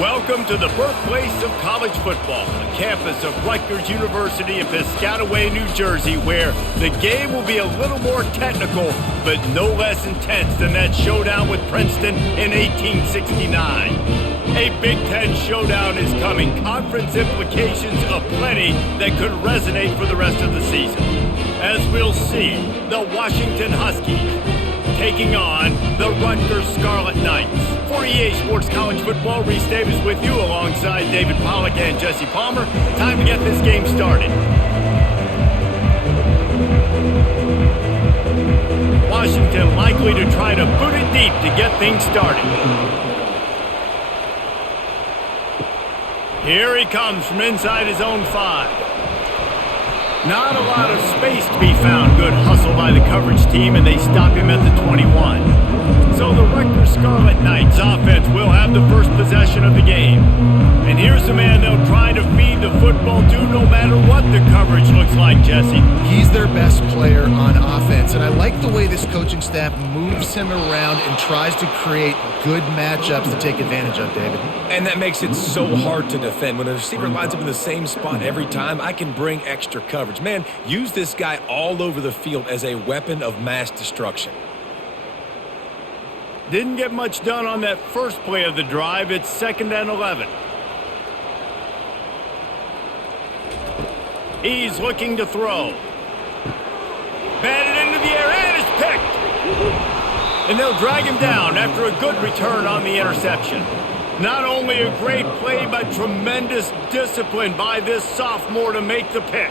Welcome to the birthplace of college football, the campus of Rutgers University in Piscataway, New Jersey, where the game will be a little more technical, but no less intense than that showdown with Princeton in 1869. A Big Ten showdown is coming, conference implications aplenty that could resonate for the rest of the season. As we'll see, the Washington Huskies taking on the Rutgers Scarlet Knights. For EA Sports College Football, Reese Davis with you alongside David Pollack and Jesse Palmer. Time to get this game started. Washington likely to try to boot it deep to get things started. Here he comes from inside his own 5. Not a lot of space to be found. Good hustle by the coverage team, and they stop him at the 21. So the Rutgers Scarlet Knights offense will have the first possession of the game. And here's the man they'll try to feed the football to no matter what the coverage looks like, Jesse. He's their best player on offense, and I like the way this coaching staff moves him around and tries to create good matchups to take advantage of, David. And that makes it so hard to defend. When a receiver lines up in the same spot every time, I can bring extra coverage. Man, use this guy all over the field as a weapon of mass destruction. Didn't get much done on that first play of the drive. It's 2nd and 11. He's looking to throw. Batted into the air, and it's picked. And they'll drag him down after a good return on the interception. Not only a great play, but tremendous discipline by this sophomore to make the pick.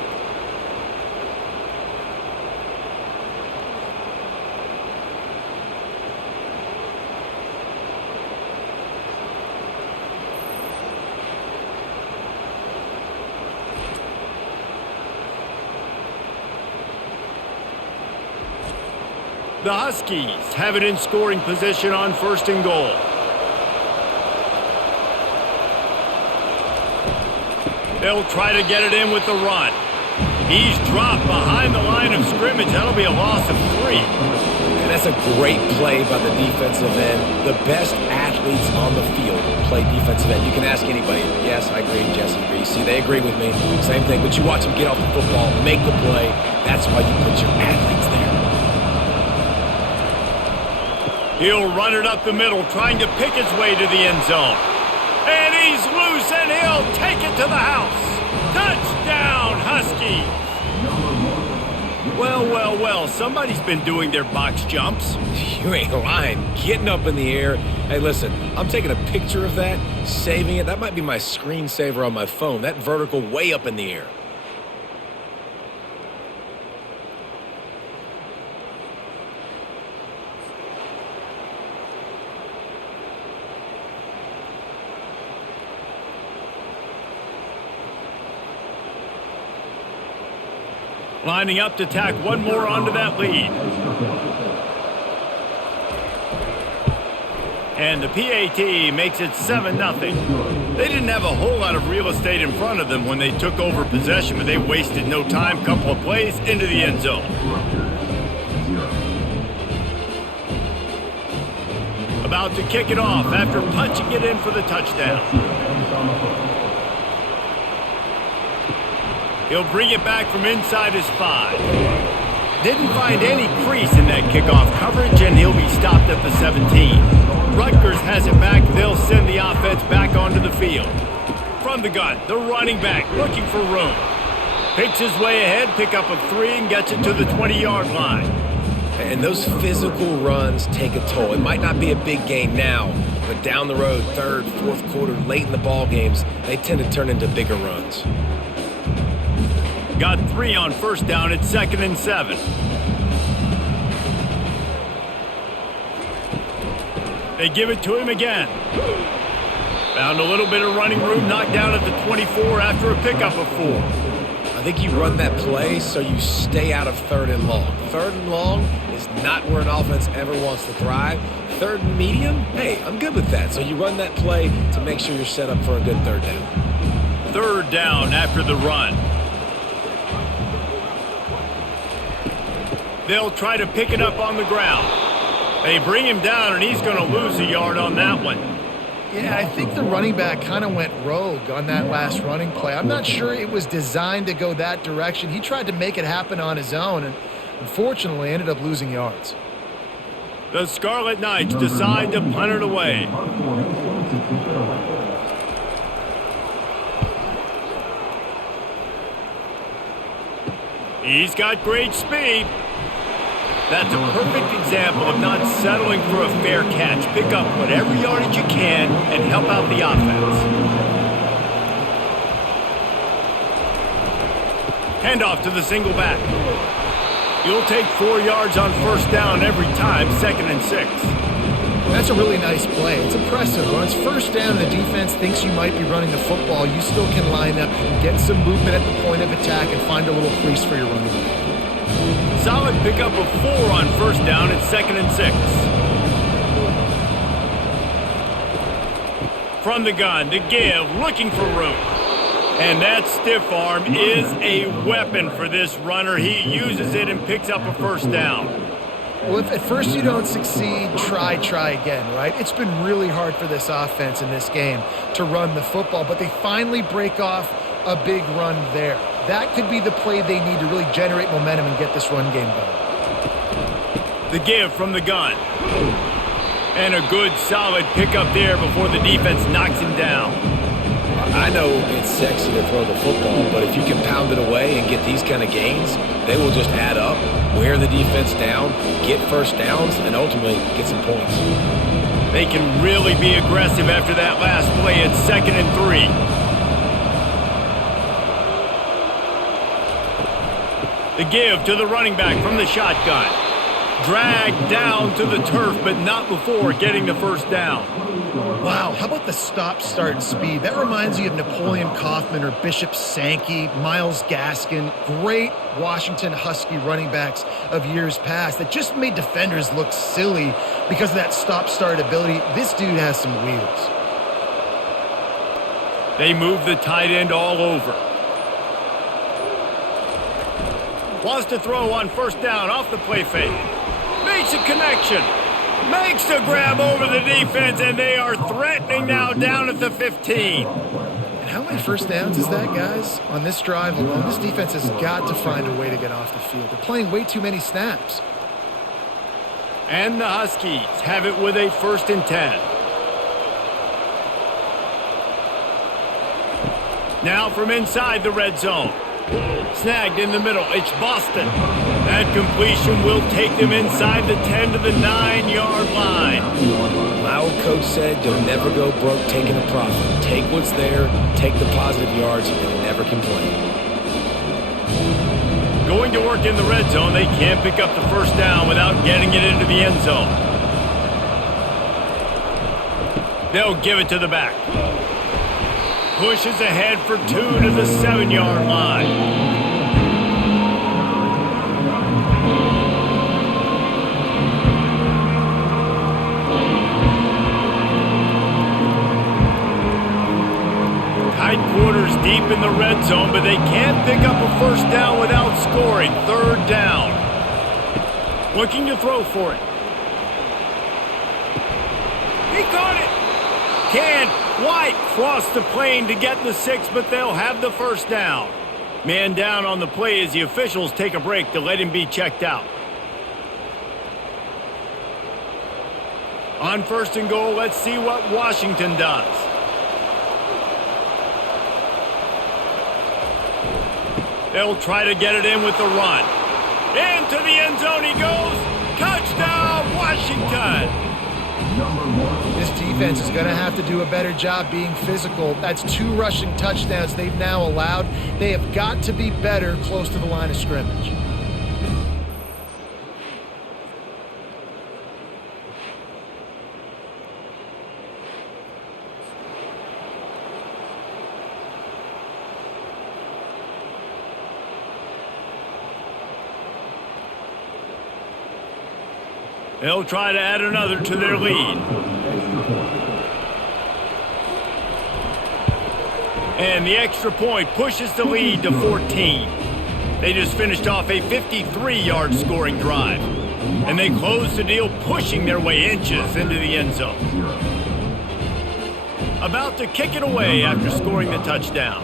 The Huskies have it in scoring position on 1st and goal. They'll try to get it in with the run. He's dropped behind the line of scrimmage. That'll be a loss of 3. And that's a great play by the defensive end. The best athletes on the field play defensive end. You can ask anybody. Yes, I agree, Jesse, Reese. See, they agree with me. Same thing. But you watch them get off the football, make the play. That's why you put your athletes there. He'll run it up the middle, trying to pick his way to the end zone. And he's loose, and he'll take it to the house. Touchdown, Huskies! Well, somebody's been doing their box jumps. You ain't lying. Getting up in the air. Hey, listen, I'm taking a picture of that, saving it. That might be my screensaver on my phone. That vertical way up in the air. Lining up to tack one more onto that lead. And the PAT makes it 7-0. They didn't have a whole lot of real estate in front of them when they took over possession, but they wasted no time. Couple of plays into the end zone. About to kick it off after punching it in for the touchdown. He'll bring it back from inside his 5. Didn't find any crease in that kickoff coverage, and he'll be stopped at the 17. Rutgers has it back. They'll send the offense back onto the field. From the gun, the running back looking for room. Picks his way ahead, pick up a 3, and gets it to the 20-yard line. And those physical runs take a toll. It might not be a big gain now, but down the road, 3rd, 4th quarter, late in the ball games, they tend to turn into bigger runs. Got 3 on 1st down. It's 2nd and 7. They give it to him again. Found a little bit of running room, knocked down at the 24 after a pickup of 4. I think you run that play so you stay out of 3rd and long. 3rd and long is not where an offense ever wants to thrive. 3rd and medium, hey, I'm good with that. So you run that play to make sure you're set up for a good 3rd down. 3rd down after the run. They'll try to pick it up on the ground. They bring him down, and he's going to lose a yard on that one. Yeah, I think the running back kind of went rogue on that last running play. I'm not sure it was designed to go that direction. He tried to make it happen on his own and unfortunately ended up losing yards. The Scarlet Knights decide to punt it away. He's got great speed. That's a perfect example of not settling for a fair catch. Pick up whatever yardage you can and help out the offense. Handoff to the single back. You'll take 4 yards on first down every time, 2nd and 6. That's a really nice play. It's impressive. When it's first down and the defense thinks you might be running the football, you still can line up, get some movement at the point of attack, and find a little crease for your running back. Solid pickup of 4 on first down at 2nd and 6. From the gun, to give, looking for room. And that stiff arm is a weapon for this runner. He uses it and picks up a first down. Well, if at first you don't succeed, try again, right? It's been really hard for this offense in this game to run the football, but they finally break off a big run there. That could be the play they need to really generate momentum and get this run game going. The give from the gun. And a good, solid pickup there before the defense knocks him down. I know it's sexy to throw the football, but if you can pound it away and get these kind of gains, they will just add up, wear the defense down, get first downs, and ultimately get some points. They can really be aggressive after that last play at 2nd and 3. The give to the running back from the shotgun. Dragged down to the turf, but not before getting the first down. Wow, how about the stop-start speed? That reminds you of Napoleon Kaufman or Bishop Sankey, Myles Gaskin, great Washington Husky running backs of years past that just made defenders look silly because of that stop-start ability. This dude has some wheels. They move the tight end all over. Wants to throw on first down off the play fake. Makes a connection. Makes the grab over the defense, and they are threatening now down at the 15. And how many first downs is that, guys? On this drive alone, this defense has got to find a way to get off the field. They're playing way too many snaps. And the Huskies have it with a 1st and 10. Now from inside the red zone. Snagged in the middle. It's Boston. That completion will take them inside the 10 to the 9-yard line. My old coach said you'll never go broke taking a profit. Take what's there, take the positive yards, and never complain. Going to work in the red zone, they can't pick up the first down without getting it into the end zone. They'll give it to the back. Pushes ahead for 2 to the 7-yard line. Tight quarters deep in the red zone, but they can't pick up a first down without scoring. 3rd down. Looking to throw for it. He caught it. Can't quite cross the plane to get the 6, but they'll have the first down. Man down on the play as the officials take a break to let him be checked out. On 1st and goal, let's see what Washington does. They'll try to get it in with the run. Into the end zone he goes. Touchdown, Washington! This defense is going to have to do a better job being physical. That's 2 rushing touchdowns they've now allowed. They have got to be better close to the line of scrimmage. They'll try to add another to their lead. And the extra point pushes the lead to 14. They just finished off a 53-yard scoring drive. And they close the deal, pushing their way inches into the end zone. about to kick it away after scoring the touchdown.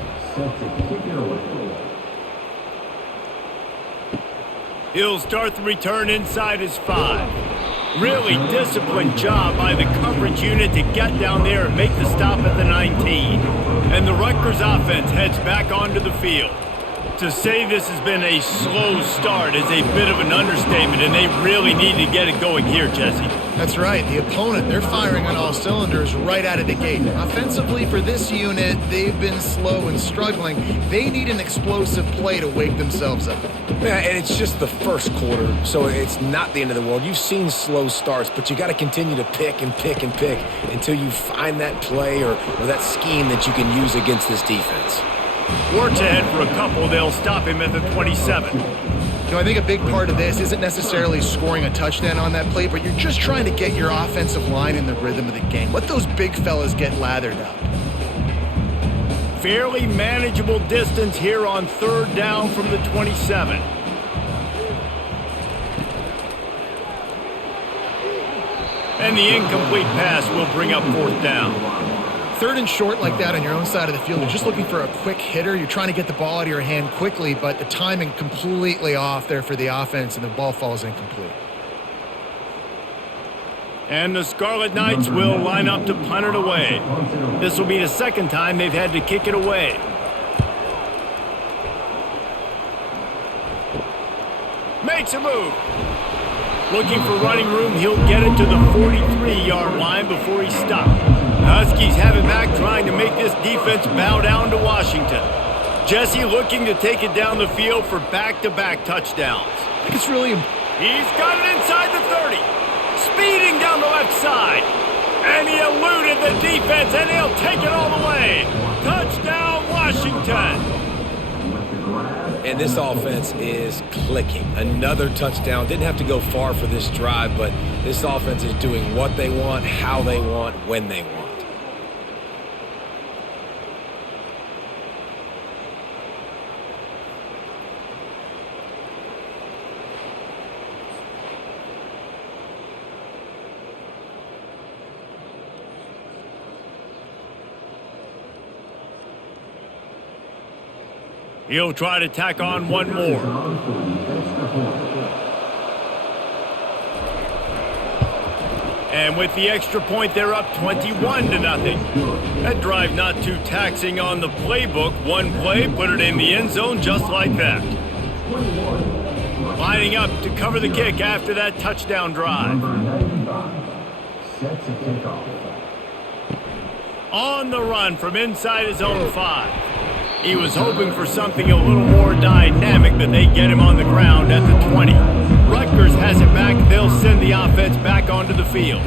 He'll start the return inside his 5. Really disciplined job by the coverage unit to get down there and make the stop at the 19. And the Rutgers offense heads back onto the field. To say this has been a slow start is a bit of an understatement, and they really need to get it going here, Jesse. That's right. The opponent, they're firing on all cylinders right out of the gate. Offensively, for this unit, they've been slow and struggling. They need an explosive play to wake themselves up. Yeah, and it's just the first quarter, so it's not the end of the world. You've seen slow starts, but you got to continue to pick and pick and pick until you find that play or that scheme that you can use against this defense. Works ahead for a couple. They'll stop him at the 27. I think a big part of this isn't necessarily scoring a touchdown on that play, but you're just trying to get your offensive line in the rhythm of the game. Let those big fellas get lathered up. Fairly manageable distance here on 3rd down from the 27. And the incomplete pass will bring up 4th down. 3rd and short like that on your own side of the field, you're just looking for a quick hitter. You're trying to get the ball out of your hand quickly, but the timing completely off there for the offense, and the ball falls incomplete. And the Scarlet Knights will line up to punt it away. This will be the 2nd time they've had to kick it away. Makes a move. Looking for running room, he'll get it to the 43-yard line before he's stopped. The Huskies have it back, trying to make this defense bow down to Washington. Jesse looking to take it down the field for back-to-back touchdowns. I think it's really important. He's got it inside the 30. Speeding down the left side. And he eluded the defense, and he'll take it all the way. Touchdown, Washington. And this offense is clicking. Another touchdown. Didn't have to go far for this drive, but this offense is doing what they want, how they want, when they want. He'll try to tack on one more. And with the extra point, they're up 21-0. That drive not too taxing on the playbook. One play, put it in the end zone just like that. Lining up to cover the kick after that touchdown drive. On the run from inside his own 5. He was hoping for something a little more dynamic, but they get him on the ground at the 20. Rutgers has it back. They'll send the offense back onto the field.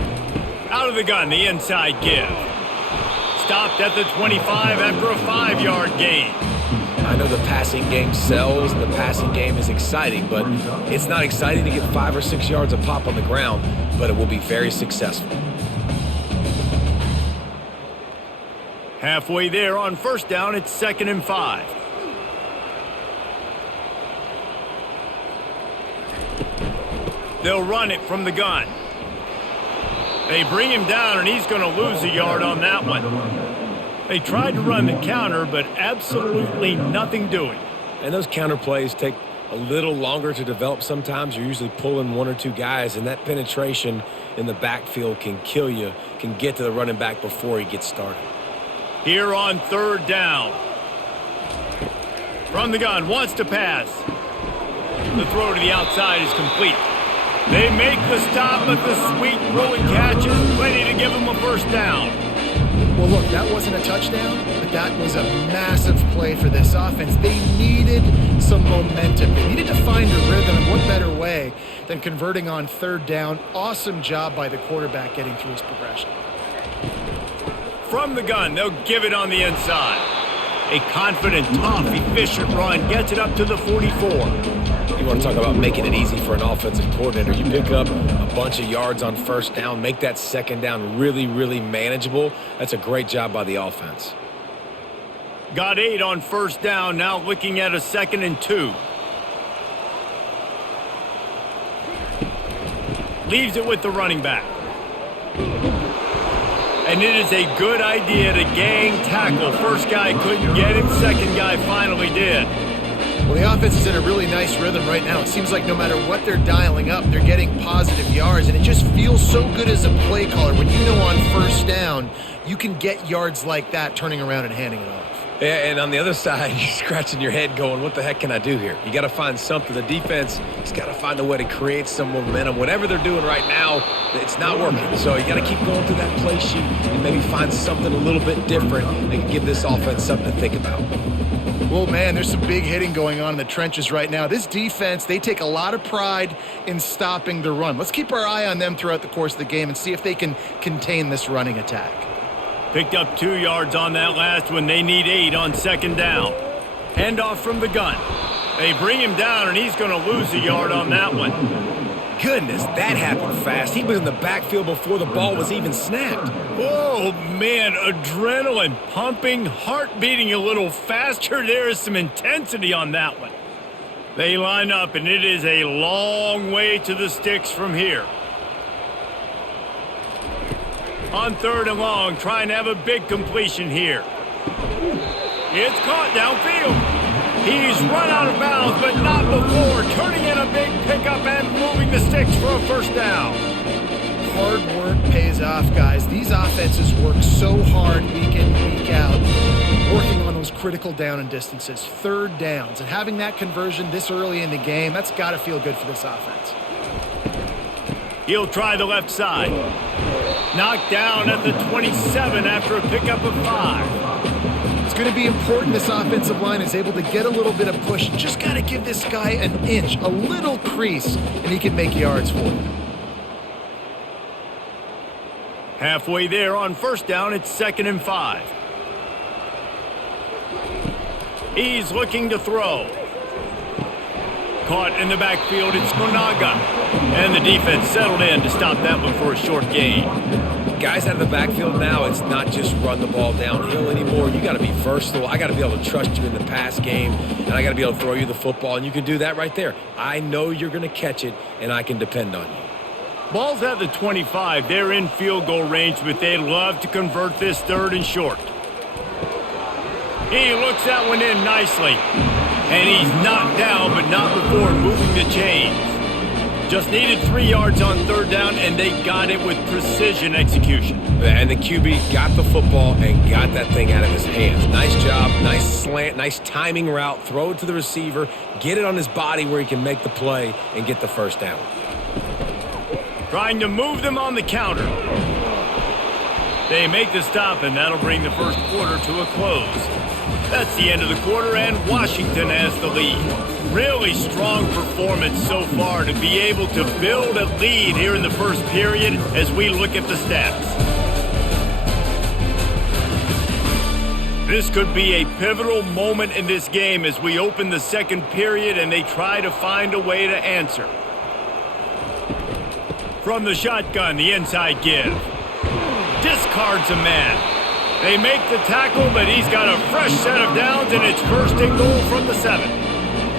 Out of the gun, the inside give. Stopped at the 25 after a 5-yard gain. I know the passing game sells, and the passing game is exciting, but it's not exciting to get 5 or 6 yards a pop on the ground, but it will be very successful. Halfway there on 1st down, it's 2nd and 5. They'll run it from the gun. They bring him down, and he's going to lose a yard on that one. They tried to run the counter, but absolutely nothing doing. And those counter plays take a little longer to develop sometimes. You're usually pulling 1 or 2 guys, and that penetration in the backfield can kill you, can get to the running back before he gets started. Here on 3rd down. From the gun, wants to pass. The throw to the outside is complete. They make the stop, but the sweet throw and catch is plenty to give them a 1st down. Well, look, that wasn't a touchdown, but that was a massive play for this offense. They needed some momentum. They needed to find a rhythm, and what better way than converting on 3rd down. Awesome job by the quarterback getting through his progression. From the gun, they'll give it on the inside. A confident, tough, efficient run gets it up to the 44. You want to talk about making it easy for an offensive coordinator. You pick up a bunch of yards on 1st down, make that 2nd down really, really manageable. That's a great job by the offense. Got 8 on 1st down, now looking at a 2nd and 2. Leaves it with the running back. And it is a good idea to gang tackle. First guy couldn't get him, second guy finally did. Well, the offense is in a really nice rhythm right now. It seems like no matter what they're dialing up, they're getting positive yards, and it just feels so good as a play caller when you know on first down you can get yards like that turning around and handing it off. Yeah, and on the other side, you're scratching your head going, what the heck can I do here? You got to find something. The defense has got to find a way to create some momentum. Whatever they're doing right now, it's not working. So you got to keep going through that play sheet and maybe find something a little bit different that can give this offense something to think about. Well, man, there's some big hitting going on in the trenches right now. This defense, they take a lot of pride in stopping the run. Let's keep our eye on them throughout the course of the game and see if they can contain this running attack. Picked up 2 yards on that last one. They need 8 on second down. Handoff from the gun. They bring him down, and he's going to lose a yard on that one. Goodness, that happened fast. He was in the backfield before the ball was even snapped. Oh, man, adrenaline pumping, heart beating a little faster. There is some intensity on that one. They line up, and it is a long way to the sticks from here. On third and long, trying to have a big completion here. It's caught downfield. He's run out of bounds, but not before turning in a big pickup and moving the sticks for a first down. Hard work pays off, guys. These offenses work so hard week in, week out, working on those critical down and distances, third downs, and having that conversion this early in the game, that's got to feel good for this offense. He'll try the left side. Knocked down at the 27 after a pickup of 5. It's going to be important this offensive line is able to get a little bit of push. Just got to give this guy an inch, a little crease, and he can make yards for you. Halfway there on first down, it's 2nd and 5. He's looking to throw. Caught in the backfield, it's Monaga. And the defense settled in to stop that one for a short gain. Guys out of the backfield now, it's not just run the ball downhill anymore. You got to be versatile. I got to be able to trust you in the pass game, and I got to be able to throw you the football, and you can do that right there. I know you're going to catch it, and I can depend on you. Ball's at the 25. They're in field goal range, but they'd love to convert this 3rd and short. He looks that one in nicely. And he's knocked down, but not before moving the chains. Just needed 3 yards on third down, and they got it with precision execution. And the QB got the football and got that thing out of his hands. Nice job, nice slant, nice timing route. Throw it to the receiver, get it on his body where he can make the play and get the first down. Trying to move them on the counter. They make the stop, and that'll bring the first quarter to a close. That's the end of the quarter, and Washington has the lead. Really strong performance so far to be able to build a lead here in the first period as we look at the stats. This could be a pivotal moment in this game as we open the second period and they try to find a way to answer. From the shotgun, the inside give. Discards a man. They make the tackle, but he's got a fresh set of downs, and it's 1st and goal from the 7.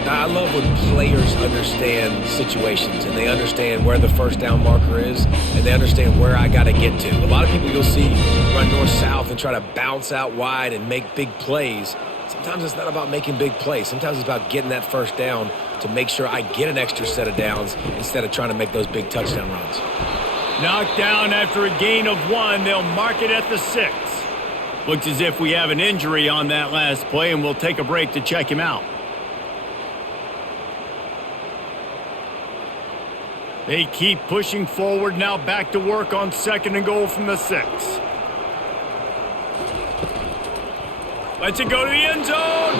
I love when players understand situations, and they understand where the first down marker is, and they understand where I got to get to. A lot of people you'll see run north-south and try to bounce out wide and make big plays. Sometimes it's not about making big plays. Sometimes it's about getting that first down to make sure I get an extra set of downs instead of trying to make those big touchdown runs. Knocked down after a gain of 1. They'll mark it at the 6. Looks as if we have an injury on that last play, and we'll take a break to check him out. They keep pushing forward, now back to work on 2nd and goal from the 6. Lets it go to the end zone.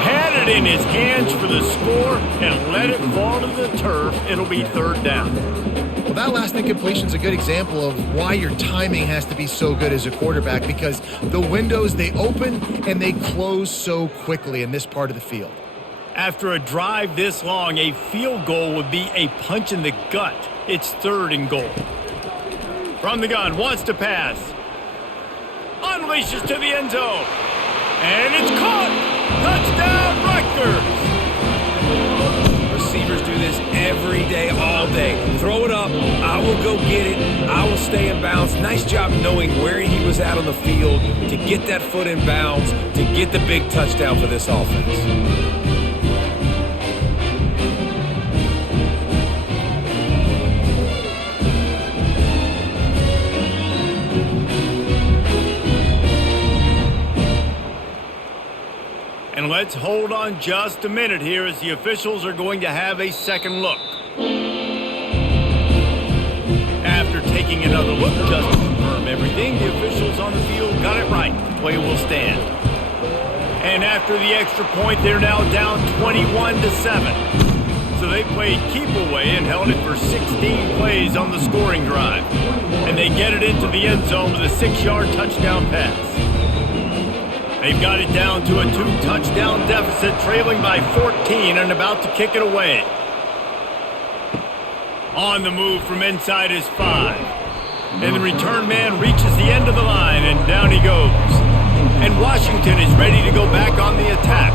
Had it in his hands for the score and let it fall to the turf. It'll be 3rd down. Well, that last incompletion is a good example of why your timing has to be so good as a quarterback, because the windows, they open and they close so quickly in this part of the field. After a drive this long, a field goal would be a punch in the gut. It's 3rd and goal. From the gun, wants to pass. Unleashes to the end zone. And it's caught. Touchdown, Rutgers. Receiver Rutgers do this every day, all day. Throw it up, I will go get it, I will stay in bounds. Nice job knowing where he was at on the field to get that foot in bounds, to get the big touchdown for this offense. And let's hold on just a minute here as the officials are going to have a second look. After taking another look just to confirm everything, the officials on the field got it right. The play will stand. And after the extra point, they're now down 21-7. So they played keep away and held it for 16 plays on the scoring drive. And they get it into the end zone with a 6-yard touchdown pass. They've got it down to a 2-touchdown deficit, trailing by 14 and about to kick it away. On the move from inside his 5. And the return man reaches the end of the line, and down he goes. And Washington is ready to go back on the attack.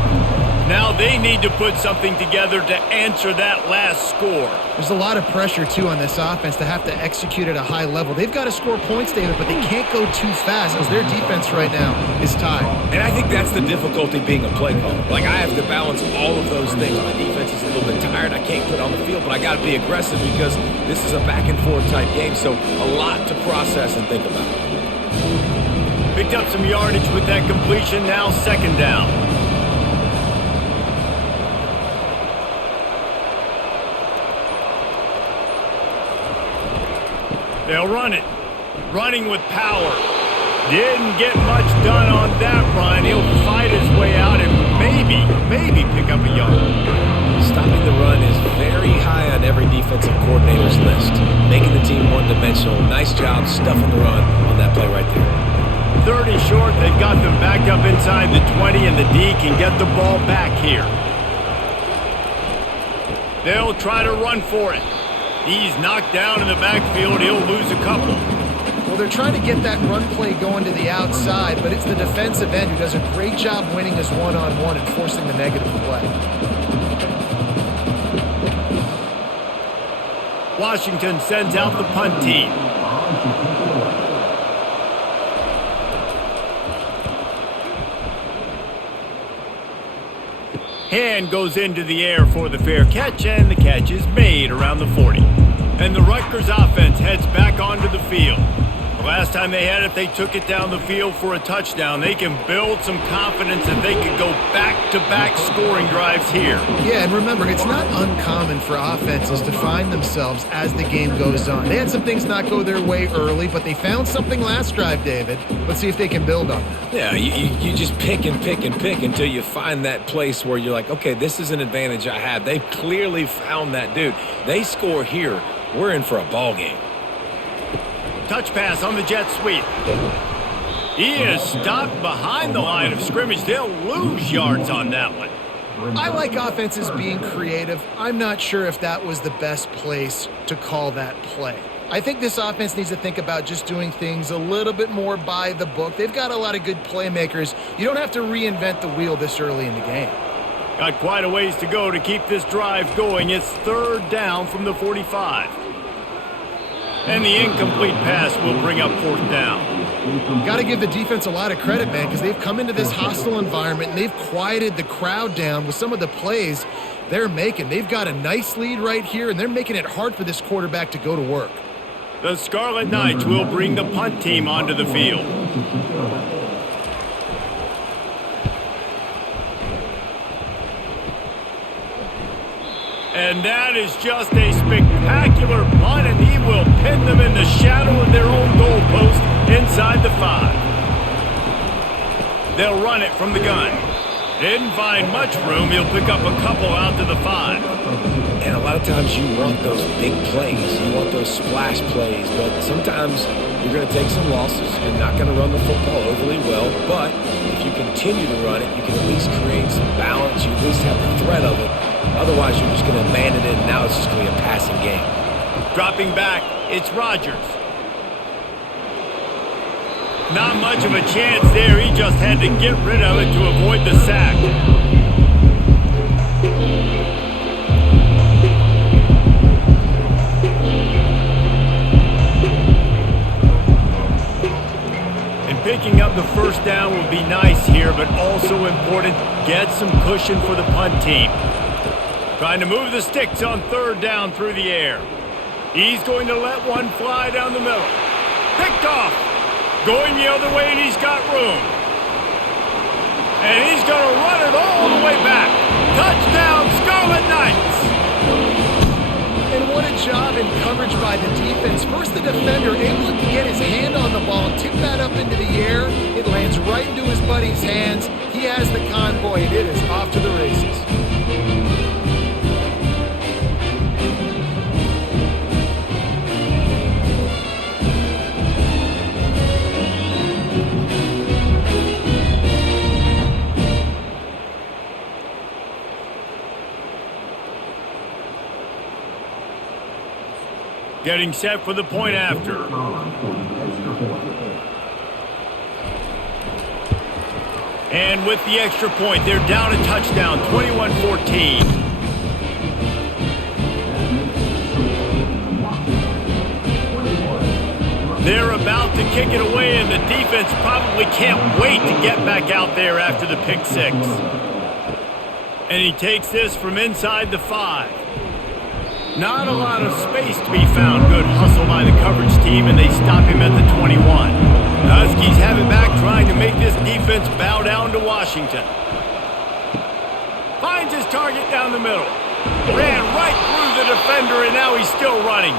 Now they need to put something together to answer that last score. There's a lot of pressure, too, on this offense to have to execute at a high level. They've got to score points, David, but they can't go too fast because their defense right now is tied. And I think that's the difficulty being a play caller. Like, I have to balance all of those things. My defense is a little bit tired. I can't put on the field, but I got to be aggressive because this is a back-and-forth type game, so a lot to process and think about. Picked up some yardage with that completion, now second down. They'll run it. Running with power. Didn't get much done on that run. He'll fight his way out and maybe pick up a yard. Stopping the run is very high on every defensive coordinator's list. Making the team one-dimensional. Nice job stuffing the run on that play right there. 30 short. They've got them back up inside the 20, and the D can get the ball back here. They'll try to run for it. He's knocked down in the backfield. He'll lose a couple. Well, they're trying to get that run play going to the outside, but it's the defensive end who does a great job winning his one-on-one and forcing the negative play. Washington sends out the punt team. Hand goes into the air for the fair catch, and the catch is made around the 40. And the Rutgers offense heads back onto the field. The last time they had it, they took it down the field for a touchdown. They can build some confidence that they could go back-to-back scoring drives here. Yeah, and remember, it's not uncommon for offenses to find themselves as the game goes on. They had some things not go their way early, but they found something last drive, David. Let's see if they can build on that. Yeah, you just pick and pick and pick until you find that place where you're like, okay, this is an advantage I have. They've clearly found that dude. They score here, we're in for a ball game. Touch pass on the jet sweep. He is stopped behind the line of scrimmage. They'll lose yards on that one. I like offenses being creative. I'm not sure if that was the best place to call that play. I think this offense needs to think about just doing things a little bit more by the book. They've got a lot of good playmakers. You don't have to reinvent the wheel this early in the game. Got quite a ways to go to keep this drive going. It's third down from the 45. And the incomplete pass will bring up fourth down. Got to give the defense a lot of credit, man, because they've come into this hostile environment and they've quieted the crowd down with some of the plays they're making. They've got a nice lead right here, and they're making it hard for this quarterback to go to work. The Scarlet Knights will bring the punt team onto the field. And that is just a spectacular punt, and he will pin them in the shadow of their own goalpost inside the 5. They'll run it from the gun. Didn't find much room. He'll pick up a couple out to the 5. And a lot of times you want those big plays. You want those splash plays. But sometimes you're going to take some losses. You're not going to run the football overly well. But if you continue to run it, you can at least create some balance. You at least have the threat of it. Otherwise, you're just going to abandon it, and now it's just going to be a passing game. Dropping back, it's Rutgers. Not much of a chance there. He just had to get rid of it to avoid the sack. Picking up the first down would be nice here, but also important, get some cushion for the punt team. Trying to move the sticks on third down through the air. He's going to let one fly down the middle. Picked off. Going the other way, and he's got room. And he's going to run it all the way back. Touchdown, Scarlet Knights! And what a job in coverage by the defense. First, the defender able to get his hand on the ball, tip that up into the air. It lands right into his buddy's hands. He has the convoy, and it is off to the races. Getting set for the point after. And with the extra point, they're down a touchdown, 21-14. They're about to kick it away, and the defense probably can't wait to get back out there after the pick six. And he takes this from inside the 5. Not a lot of space to be found. Good hustle by the coverage team, and they stop him at the 21. The Huskies have it back, trying to make this defense bow down to Washington. Finds his target down the middle. Ran right through the defender, and now he's still running.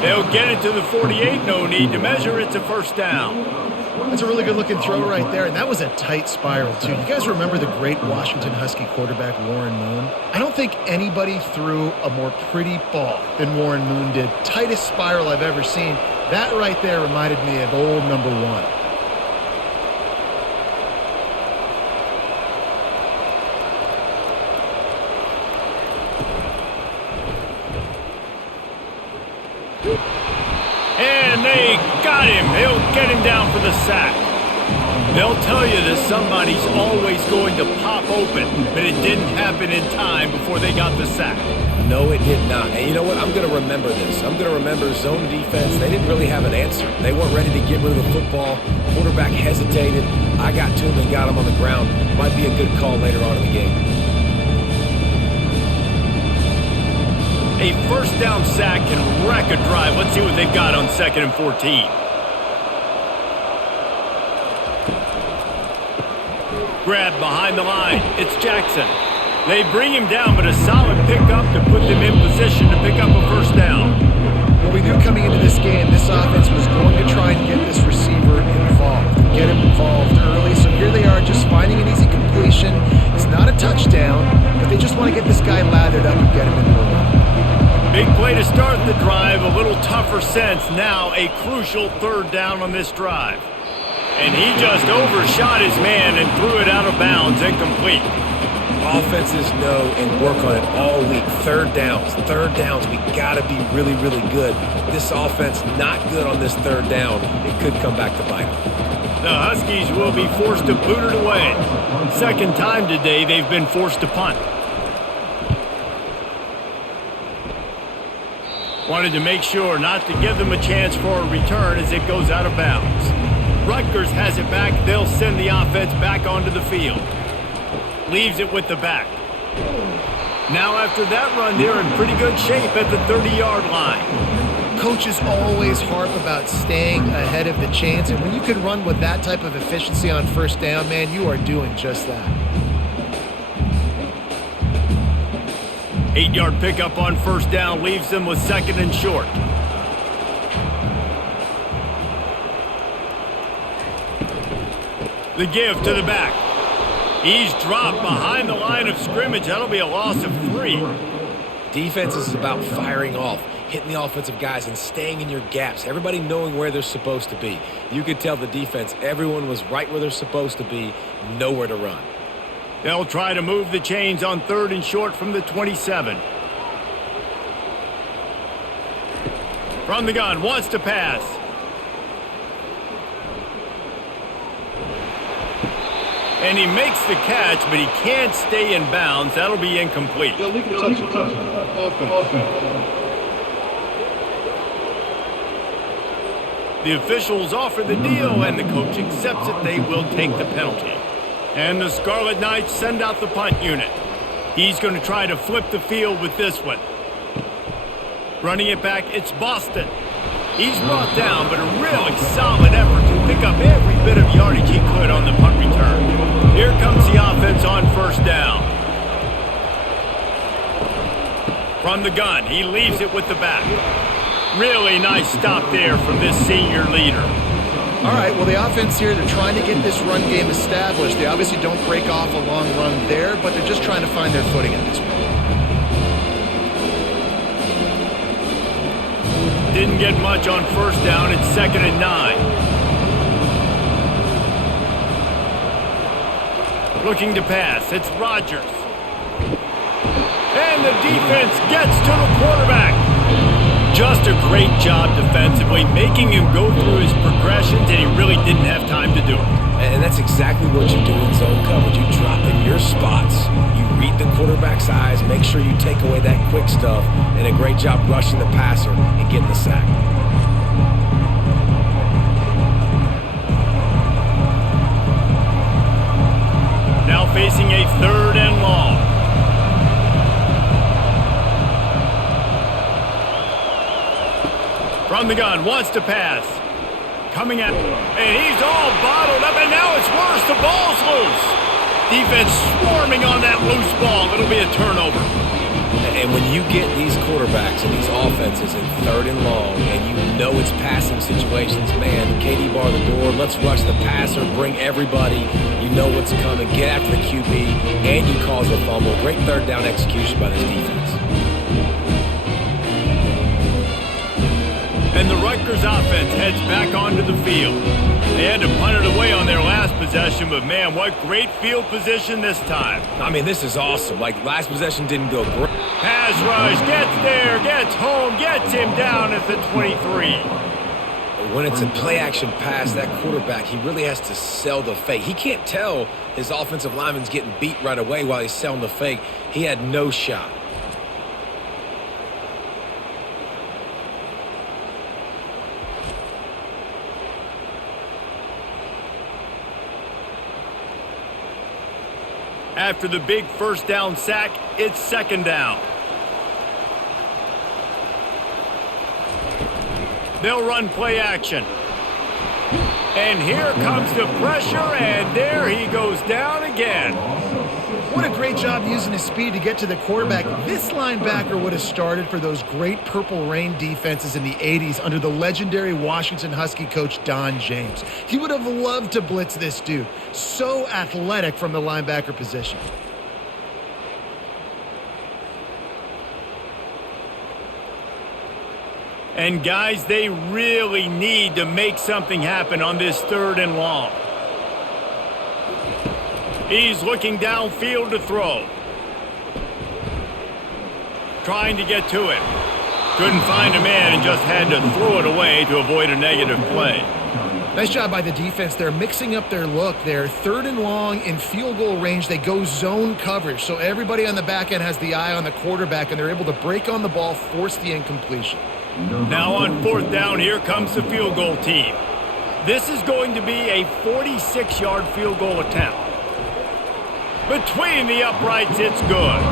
They'll get it to the 48. No need to measure. It's a first down. That's a really good-looking throw right there, and that was a tight spiral, too. You guys remember the great Washington Husky quarterback, Warren Moon? I don't think anybody threw a more pretty ball than Warren Moon did. Tightest spiral I've ever seen. That right there reminded me of old number 1. And they got him. They'll get him down for the sack. They'll tell you that somebody's always going to pop open, but it didn't happen in time before they got the sack. No, it did not. And you know what? I'm going to remember this. I'm going to remember zone defense. They didn't really have an answer. They weren't ready to get rid of the football. Quarterback hesitated. I got to him and got him on the ground. Might be a good call later on in the game. A first down sack can wreck a drive. Let's see what they've got on 2nd and 14. Grab behind the line. It's Jackson. They bring him down, but a solid pickup to put them in position to pick up a first down. Well, we knew coming into this game, this offense was going to try and get this receiver involved, get him involved early. So here they are just finding an easy completion. It's not a touchdown, but they just want to get this guy lathered up and get him in the run. Big play to start the drive, a little tougher sense. Now a crucial third down on this drive. And he just overshot his man and threw it out of bounds, incomplete. Offenses know and work on it all week. Third downs. We got to be really, really good. This offense not good on this third down. It could come back to bite them. The Huskies will be forced to boot it away. Second time today they've been forced to punt. Wanted to make sure not to give them a chance for a return as it goes out of bounds. Rutgers has it back. They'll send the offense back onto the field. Leaves it with the back. Now after that run, they're in pretty good shape at the 30-yard line. Coaches always harp about staying ahead of the chains, and when you can run with that type of efficiency on first down, man, you are doing just that. 8-yard pickup on first down leaves them with 2nd and short. The give to the back. He's dropped behind the line of scrimmage. That'll be a loss of 3. Defense is about firing off, hitting the offensive guys and staying in your gaps. Everybody knowing where they're supposed to be. You could tell the defense, everyone was right where they're supposed to be, nowhere to run. They'll try to move the chains on 3rd and short from the 27. From the gun, wants to pass. And he makes the catch, but he can't stay in bounds. That'll be incomplete. The officials offer the deal, and the coach accepts it. They will take the penalty. And the Scarlet Knights send out the punt unit. He's going to try to flip the field with this one. Running it back, it's Boston. He's brought down, but a really solid effort to pick up every bit of yardage he could on the punt return. Here comes the offense on first down. From the gun, he leaves it with the back. Really nice stop there from this senior leader. All right, well, the offense here, they're trying to get this run game established. They obviously don't break off a long run there, but they're just trying to find their footing at this point. Didn't get much on first down. It's 2nd and 9. Looking to pass. It's Rutgers. And the defense gets to the quarterback. Just a great job defensively, making him go through his progressions, and he really didn't have time to do it. And that's exactly what you do in zone coverage. You drop in your spots. You read the quarterback's eyes, make sure you take away that quick stuff, and a great job rushing the passer and getting the sack. Now facing a 3rd and long. From the gun, wants to pass. Coming at him, and he's all bottled up, and now it's worse. The ball's loose. Defense swarming on that loose ball. It'll be a turnover. And when you get these quarterbacks and these offenses in 3rd and long, and you know it's passing situations, man, KD bar the door, let's rush the passer, bring everybody. You know what's coming. Get after the QB, and you cause a fumble. Great 3rd down execution by this defense. And the Rutgers offense heads back onto the field. They had to punt it away on their last possession, but man, what great field position this time. I mean, this is awesome. Like, last possession didn't go great. Pass rush, gets there, gets home, gets him down at the 23. When it's a play-action pass, that quarterback, he really has to sell the fake. He can't tell his offensive lineman's getting beat right away while he's selling the fake. He had no shot. After the big first down sack, it's 2nd down. They'll run play action. And here comes the pressure, and there he goes down again. What a great job using his speed to get to the quarterback. This linebacker would have started for those great Purple Rain defenses in the 80s under the legendary Washington Husky coach Don James. He would have loved to blitz this dude. So athletic from the linebacker position. And guys, they really need to make something happen on this 3rd and long. He's looking downfield to throw. Trying to get to it. Couldn't find a man and just had to throw it away to avoid a negative play. Nice job by the defense. They're mixing up their look. They're 3rd and long in field goal range. They go zone coverage. So everybody on the back end has the eye on the quarterback, and they're able to break on the ball, force the incompletion. Now on 4th down, here comes the field goal team. This is going to be a 46-yard field goal attempt. Between the uprights, it's good.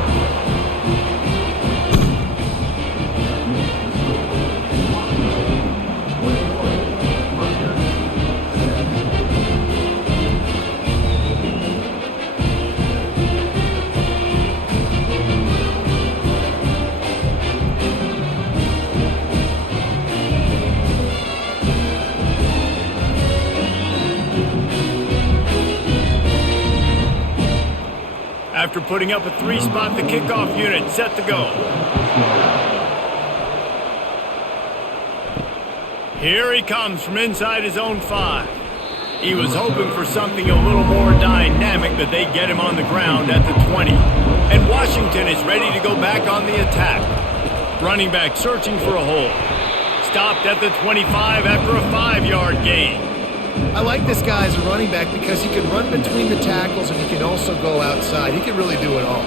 After putting up a 3-spot, the kickoff unit set to go. Here he comes from inside his own 5. He was hoping for something a little more dynamic, but they get him on the ground at the 20. And Washington is ready to go back on the attack. Running back searching for a hole. Stopped at the 25 after a 5-yard gain. I like this guy as a running back because he can run between the tackles and he can also go outside. He can really do it all.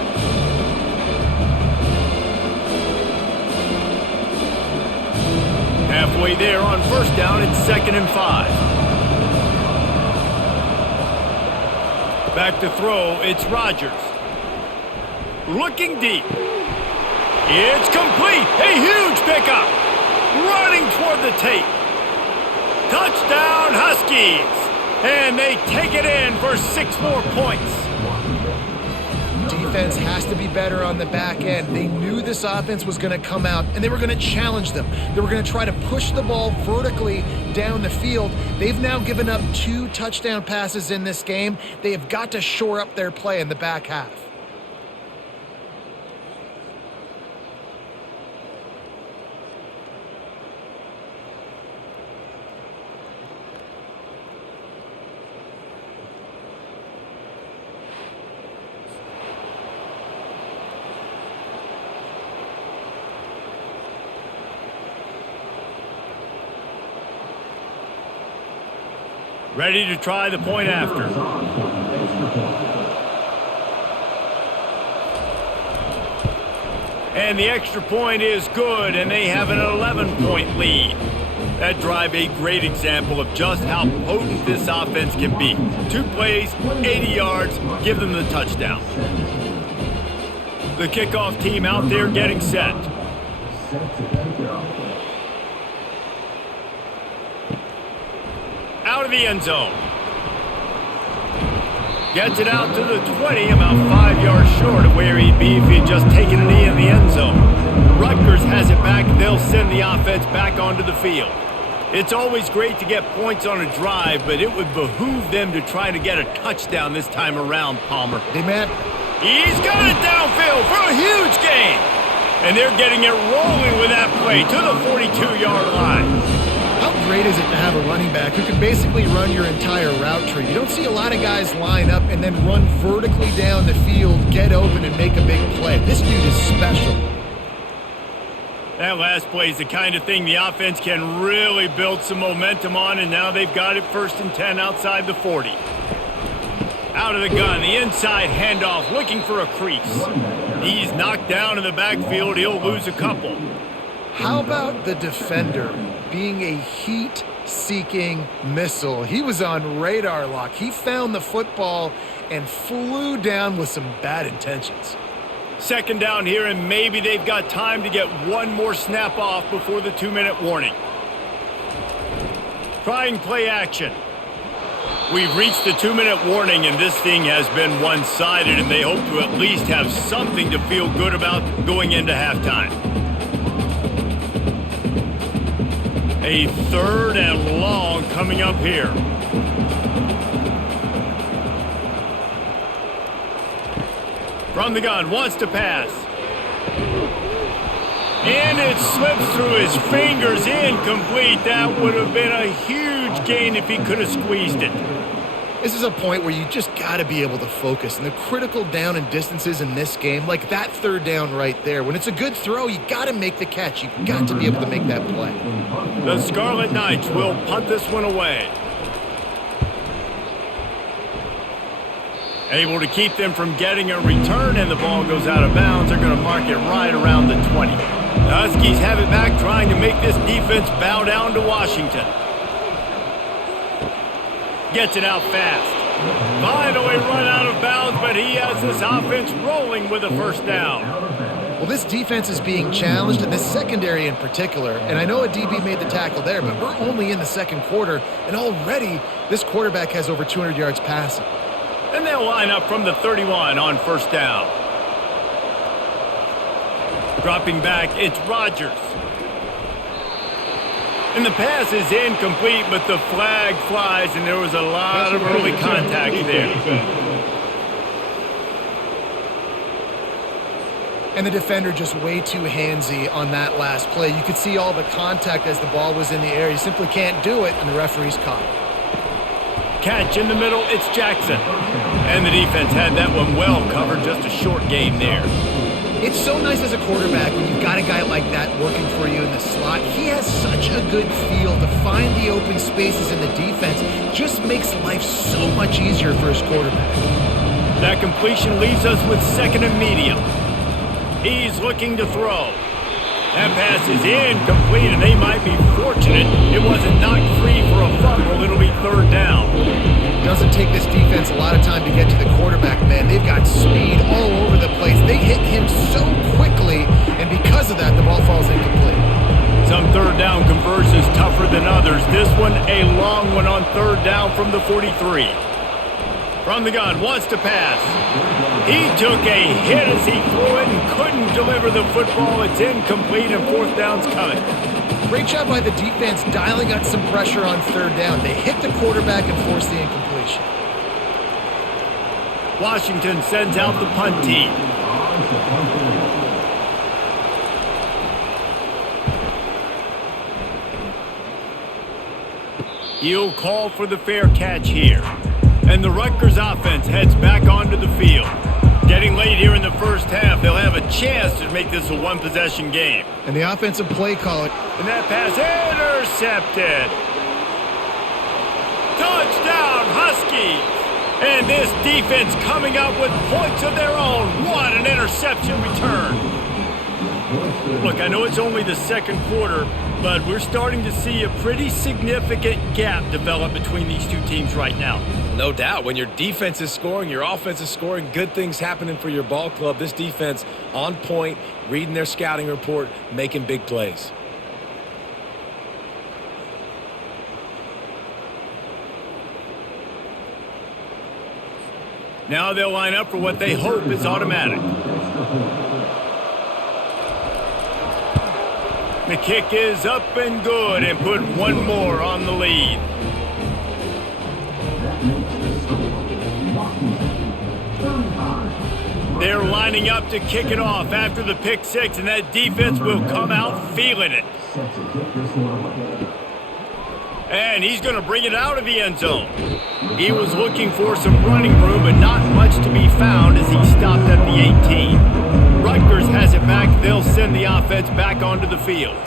Halfway there on first down, it's 2nd and 5. Back to throw, it's Rutgers. Looking deep. It's complete. A huge pickup. Running toward the tape. Touchdown, Huskies. And they take it in for 6 more points. Defense has to be better on the back end. They knew this offense was going to come out, and they were going to challenge them. They were going to try to push the ball vertically down the field. They've now given up 2 touchdown passes in this game. They have got to shore up their play in the back half. Ready to try the point after. And the extra point is good, and they have an 11-point lead. That drive a great example of just how potent this offense can be. 2 plays, 80 yards, give them the touchdown. The kickoff team out there getting set. Out of the end zone. Gets it out to the 20, about 5 yards short of where he'd be if he had just taken a knee in the end zone. Rutgers has it back, and they'll send the offense back onto the field. It's always great to get points on a drive, but it would behoove them to try to get a touchdown this time around, Palmer. Hey, Matt. He's got it downfield for a huge gain. And they're getting it rolling with that play to the 42-yard line. How great is it to have a running back who can basically run your entire route tree? You don't see a lot of guys line up and then run vertically down the field, get open, and make a big play. This dude is special. That last play is the kind of thing the offense can really build some momentum on, and now they've got it 1st and 10 outside the 40. Out of the gun, the inside handoff, looking for a crease. He's knocked down in the backfield. He'll lose a couple. How about the defender being a heat-seeking missile? He was on radar lock. He found the football and flew down with some bad intentions. 2nd down here, and maybe they've got time to get 1 more snap off before the 2-minute warning. Trying play action. We've reached the 2-minute warning, and this thing has been one-sided, and they hope to at least have something to feel good about going into halftime. A 3rd and long coming up here. From the gun, wants to pass. And it slips through his fingers, incomplete. That would have been a huge gain if he could have squeezed it. This is a point where you just got to be able to focus. And the critical down and distances in this game, like that 3rd down right there, when it's a good throw, you got to make the catch. You've got to be able to make that play. The Scarlet Knights will punt this one away. Able to keep them from getting a return, and the ball goes out of bounds. They're going to mark it right around the 20. The Huskies have it back, trying to make this defense bow down to Washington. Gets it out fast. Finally run out of bounds, but he has this offense rolling with a 1st down. Well, this defense is being challenged, and this secondary in particular. And I know a DB made the tackle there, but we're only in the 2nd quarter, and already this quarterback has over 200 yards passing. And they'll line up from the 31 on 1st down. Dropping back, it's Rutgers. And the pass is incomplete, but the flag flies, and there was a lot of early contact there. And the defender just way too handsy on that last play. You could see all the contact as the ball was in the air. You simply can't do it, and the referee's caught it. Catch in the middle, it's Jackson. And the defense had that one well covered, just a short gain there. It's so nice as a quarterback when you've got a guy like that working for you in the slot. He has such a good feel to find the open spaces in the defense. Just makes life so much easier for his quarterback. That completion leaves us with 2nd and medium. He's looking to throw. That pass is incomplete, and they might be fortunate it wasn't knocked free for a fumble. It'll be third down. Doesn't take this defense a lot of time to get to the quarterback, man. They've got speed all over the place. They hit him so quickly, and because of that, the ball falls incomplete. Some third down conversions tougher than others. This one, a long one on third down from the 43. From the gun, wants to pass. He took a hit as he threw it and couldn't deliver the football. It's incomplete, and fourth down's coming. Great job by the defense dialing up some pressure on third down. They hit the quarterback and forced the incompletion. Washington sends out the punt team. He'll call for the fair catch here. And the Rutgers offense heads back onto the field. Getting late here in the first half, they'll have a chance to make this a one-possession game. And the offensive play caller. And that pass intercepted. Touchdown, Huskies! And this defense coming up with points of their own. What an interception return. Look, I know it's only the second quarter, but we're starting to see a pretty significant gap develop between these two teams right now. No doubt. When your defense is scoring, your offense is scoring, good things happening for your ball club. This defense on point, reading their scouting report, making big plays. Now they'll line up for what they hope is automatic. The kick is up and good, and put one more on the lead. They're lining up to kick it off after the pick six, and that defense will come out feeling it. And he's going to bring it out of the end zone. He was looking for some running room, but not much to be found as he stopped at the 18. Rutgers has it back. They'll send the offense back onto the field.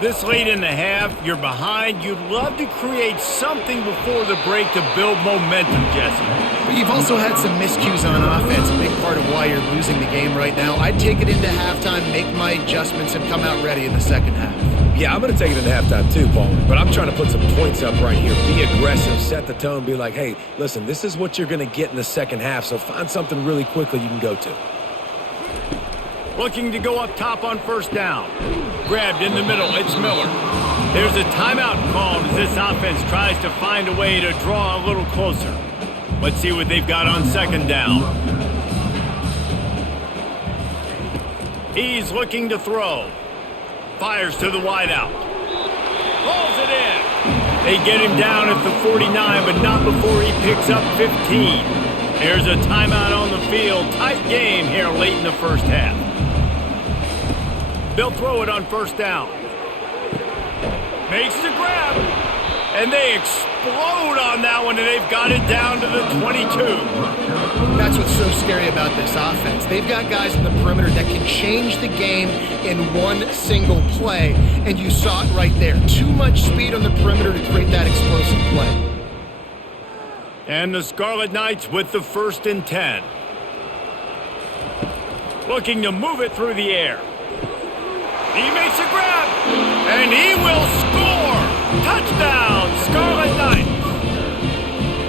This late in the half, you're behind. You'd love to create something before the break to build momentum, Jesse. But you've also had some miscues on offense, a big part of why you're losing the game right now. I'd take it into halftime, make my adjustments, and come out ready in the second half. Yeah, I'm going to take it into halftime too, Paul. But I'm trying to put some points up right here. Be aggressive, set the tone, be like, hey, listen, this is what you're going to get in the second half, so find something really quickly you can go to. Looking to go up top on first down. Grabbed in the middle, it's Miller. There's a timeout called as this offense tries to find a way to draw a little closer. Let's see what they've got on second down. He's looking to throw. Fires to the wideout. Rolls it in. They get him down at the 49, but not before he picks up 15. There's a timeout on the field. Tight game here late in the first half. They'll throw it on first down. Makes the grab. And they explode on that one, and they've got it down to the 22. That's what's so scary about this offense. They've got guys in the perimeter that can change the game in one single play, and you saw it right there. Too much speed on the perimeter to create that explosive play. And the Scarlet Knights with the 1st and 10. Looking to move it through the air. He makes a grab, and he will score! Touchdown, Scarlet Knights!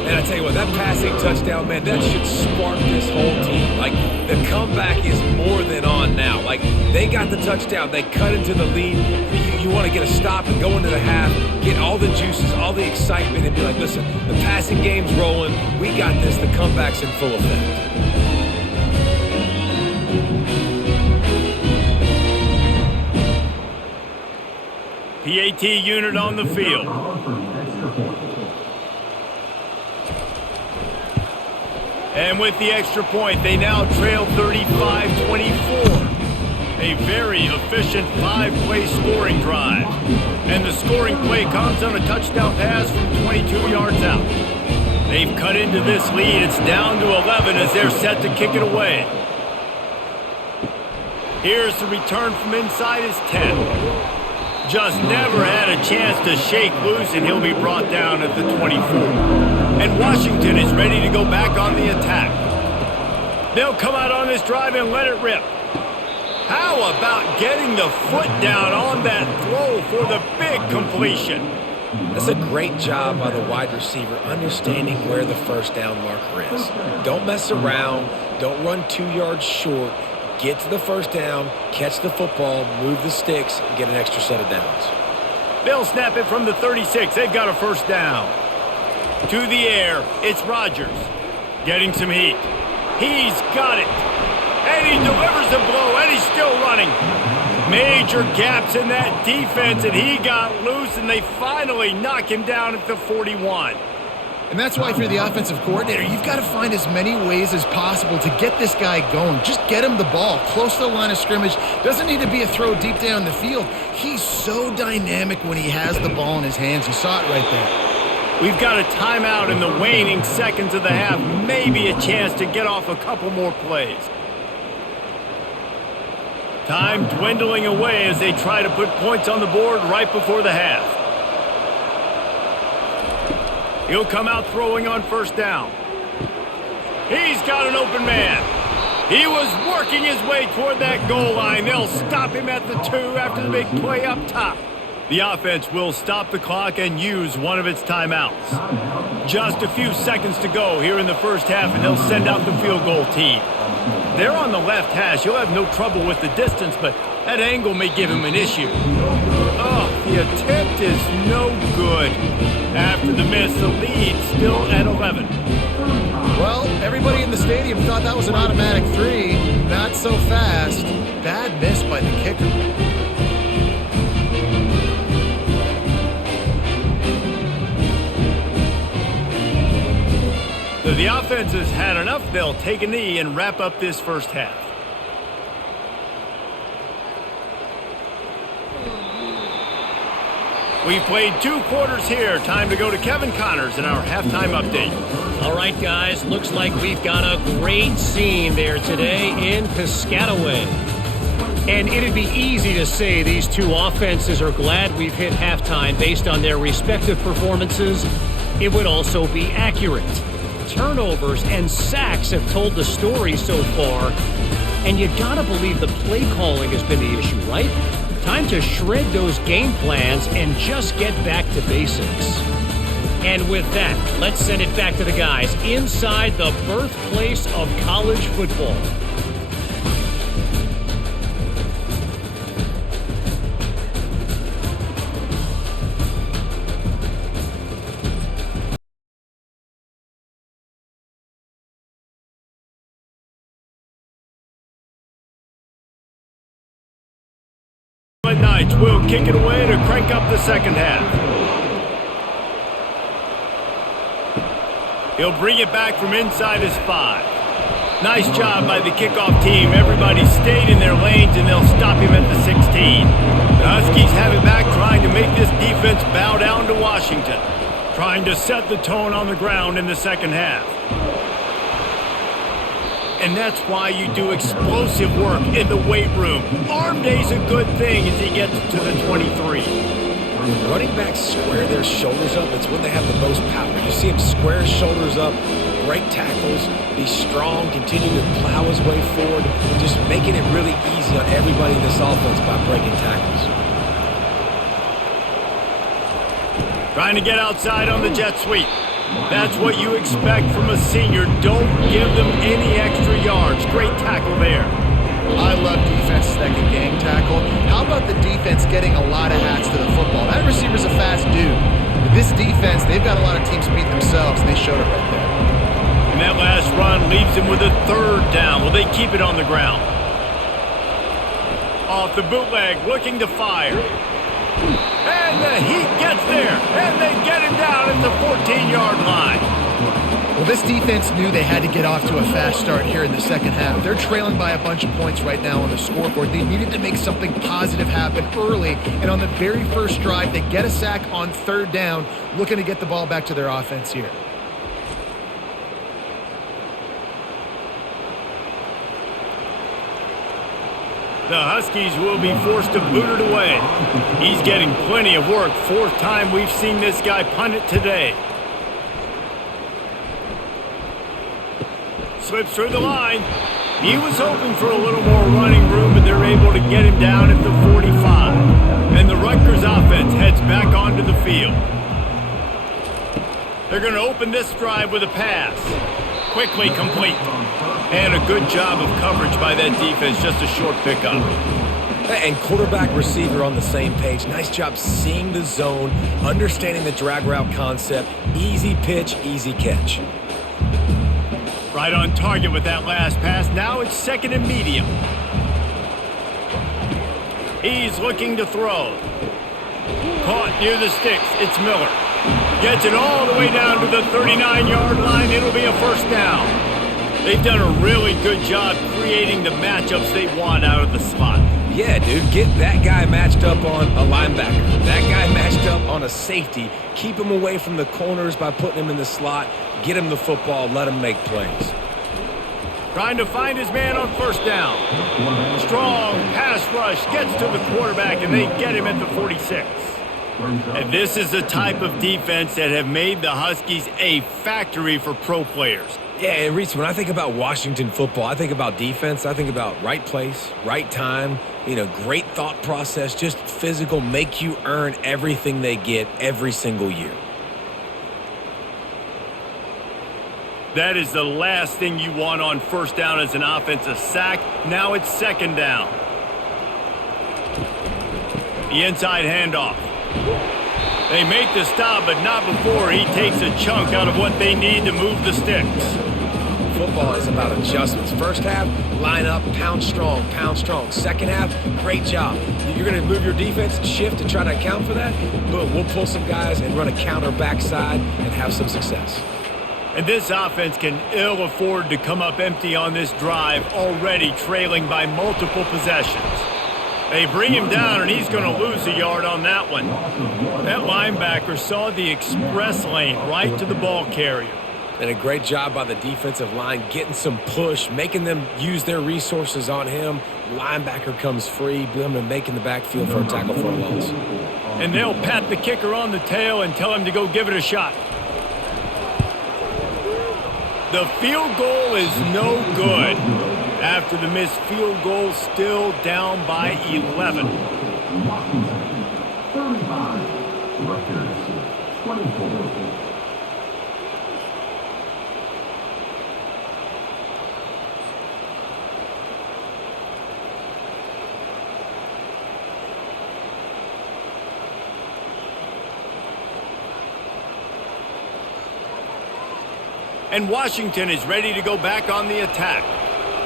And I tell you what, that passing touchdown, man, that should spark this whole team. Like, the comeback is more than on now. Like, they got the touchdown. They cut into the lead. You want to get a stop and go into the half, get all the juices, all the excitement, and be like, listen, the passing game's rolling. We got this. The comeback's in full effect. PAT unit on the field. And with the extra point, they now trail 35-24. A very efficient 5-play scoring drive. And the scoring play comes on a touchdown pass from 22 yards out. They've cut into this lead. It's down to 11 as they're set to kick it away. Here's the return from inside his 10. Just never had a chance to shake loose, and he'll be brought down at the 24. And Washington is ready to go back on the attack. They'll come out on this drive and let it rip. How about getting the foot down on that throw for the big completion? That's a great job by the wide receiver understanding where the first down marker is. Don't mess around. Don't run 2 yards short. Get to the first down, catch the football, move the sticks, and get an extra set of downs. They'll snap it from the 36. They've got a first down. To the air, it's Rutgers. Getting some heat. He's got it. And he delivers the blow, and he's still running. Major gaps in that defense, and he got loose, and they finally knock him down at the 41. And that's why if you're the offensive coordinator, you've got to find as many ways as possible to get this guy going. Just get him the ball close to the line of scrimmage. Doesn't need to be a throw deep down the field. He's so dynamic when he has the ball in his hands. You saw it right there. We've got a timeout in the waning seconds of the half. Maybe a chance to get off a couple more plays. Time dwindling away as they try to put points on the board right before the half. He'll come out throwing on first down. He's got an open man. He was working his way toward that goal line. They'll stop him at the 2 after the big play up top. The offense will stop the clock and use one of its timeouts. Just a few seconds to go here in the first half, and they'll send out the field goal team. They're on the left hash. He'll have no trouble with the distance, but that angle may give him an issue. Oh, the attempt is no good. After the miss, the lead still at 11. Well, everybody in the stadium thought that was an automatic 3. Not so fast. Bad miss by the kicker. So the offense has had enough. They'll take a knee and wrap up this first half. We've played 2 quarters here. Time to go to Kevin Connors in our halftime update. All right, guys. Looks like we've got a great scene there today in Piscataway. And it'd be easy to say these two offenses are glad we've hit halftime based on their respective performances. It would also be accurate. Turnovers and sacks have told the story so far. And you gotta believe the play calling has been the issue, right? Time to shred those game plans and just get back to basics. And with that, let's send it back to the guys inside the birthplace of college football. Knights will kick it away to crank up the second half. He'll bring it back from inside his 5. Nice job by the kickoff team. Everybody stayed in their lanes, and they'll stop him at the 16. The Huskies have it back, trying to make this defense bow down to Washington. Trying to set the tone on the ground in the second half. And that's why you do explosive work in the weight room. Arm day's a good thing as he gets to the 23. When running backs square their shoulders up, it's when they have the most power. You see him square his shoulders up, break tackles, be strong, continue to plow his way forward, just making it really easy on everybody in this offense by breaking tackles. Trying to get outside on the jet sweep. That's what you expect from a senior. Don't give them any extra yards. Great tackle there. I love defenses that can gang tackle. How about the defense getting a lot of hats to the football? That receiver's a fast dude. With this defense, they've got a lot of teams beat themselves, and they showed it right there. And that last run leaves him with a 3rd down. Will they keep it on the ground? Off the bootleg, looking to fire. And the Heat gets there, and they get him down at the 14-yard line. Well, this defense knew they had to get off to a fast start here in the second half. They're trailing by a bunch of points right now on the scoreboard. They needed to make something positive happen early, and on the very first drive, they get a sack on 3rd down, looking to get the ball back to their offense here. The Huskies will be forced to boot it away. He's getting plenty of work. 4th time we've seen this guy punt it today. Slips through the line. He was hoping for a little more running room, but they're able to get him down at the 45. And the Rutgers offense heads back onto the field. They're going to open this drive with a pass. Quickly complete. And a good job of coverage by that defense, just a short pickup. And quarterback receiver on the same page. Nice job seeing the zone, understanding the drag route concept. Easy pitch, easy catch. Right on target with that last pass. Now it's second and medium. He's looking to throw. Caught near the sticks. It's Miller. Gets it all the way down to the 39-yard line. It'll be a first down. They've done a really good job creating the matchups they want out of the slot. Yeah, dude, get that guy matched up on a linebacker. That guy matched up on a safety. Keep him away from the corners by putting him in the slot. Get him the football. Let him make plays. Trying to find his man on first down. Strong pass rush gets to the quarterback, and they get him at the 46. And this is the type of defense that have made the Huskies a factory for pro players. Yeah, and Reese, when I think about Washington football, I think about defense. I think about right place, right time, great thought process, just physical, make you earn everything they get every single year. That is the last thing you want on first down as an offensive sack. Now it's second down. The inside handoff. They make the stop, but not before he takes a chunk out of what they need to move the sticks. Football is about adjustments. First half, line up, pound strong, pound strong. Second half, great job. You're going to move your defense, shift to try to account for that. Boom, we'll pull some guys and run a counter backside and have some success. And this offense can ill afford to come up empty on this drive, already trailing by multiple possessions. They bring him down, and he's going to lose a yard on that one. That linebacker saw the express lane right to the ball carrier. And a great job by the defensive line, getting some push, making them use their resources on him. Linebacker comes free, making the backfield for a tackle for a loss. And they'll pat the kicker on the tail and tell him to go give it a shot. The field goal is no good. After the missed field goal, still down by 11. Rutgers, 24. And Washington is ready to go back on the attack.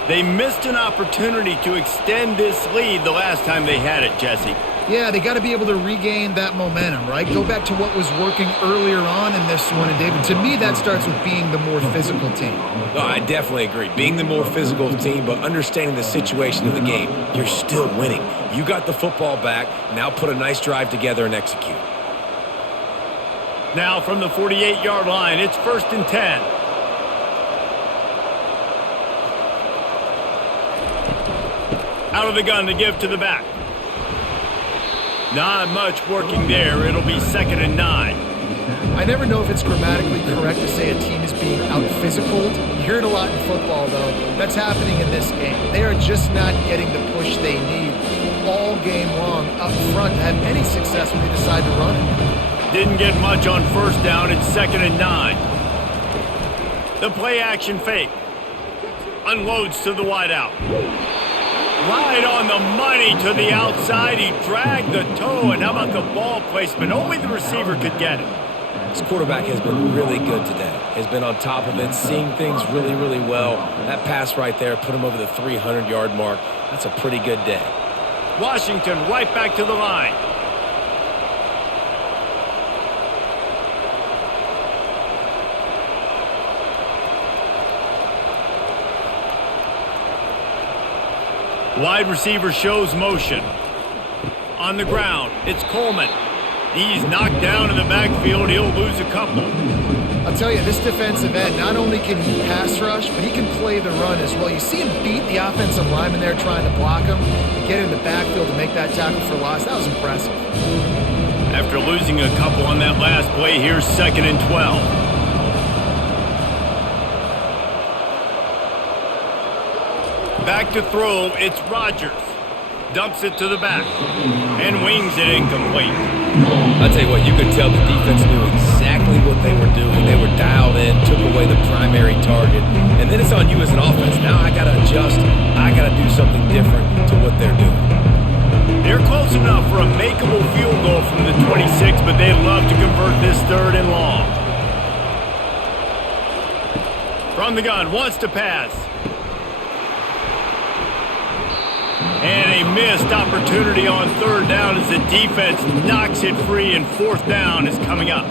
They missed an opportunity to extend this lead the last time they had it, Jesse. Yeah, they got to be able to regain that momentum, right? Go back to what was working earlier on in this one. And, David, to me, that starts with being the more physical team. No, I definitely agree. Being the more physical team, but understanding the situation of the game, you're still winning. You got the football back. Now put a nice drive together and execute. Now from the 48-yard line, it's 1st and 10. Out of the gun to give to the back. Not much working there. It'll be 2nd and 9. I never know if it's grammatically correct to say a team is being out-physicaled. You hear it a lot in football, though. That's happening in this game. They are just not getting the push they need all game long up front to have any success when they decide to run it. Didn't get much on first down. It's 2nd and 9. The play-action fake. Unloads to the wideout. Right on the money to the outside. He dragged the toe, and how about the ball placement? Only the receiver could get it. This quarterback has been really good today. Has been on top of it, seeing things really, really well. That pass right there put him over the 300-yard mark. That's a pretty good day. Washington right back to the line. Wide receiver shows motion. On the ground, it's Coleman. He's knocked down in the backfield. He'll lose a couple. I'll tell you, this defensive end, not only can he pass rush, but he can play the run as well. You see him beat the offensive lineman there trying to block him, and get in the backfield to make that tackle for loss. That was impressive. After losing a couple on that last play, here's 2nd and 12. Back to throw, it's Rutgers. Dumps it to the back and wings it incomplete. I'll tell you what, you could tell the defense knew exactly what they were doing. They were dialed in, took away the primary target, and then it's on you as an offense. Now I got to adjust. I got to do something different to what they're doing. They're close enough for a makeable field goal from the 26, but they'd love to convert this 3rd and long. From the gun, wants to pass. And a missed opportunity on 3rd down as the defense knocks it free, and 4th down is coming up.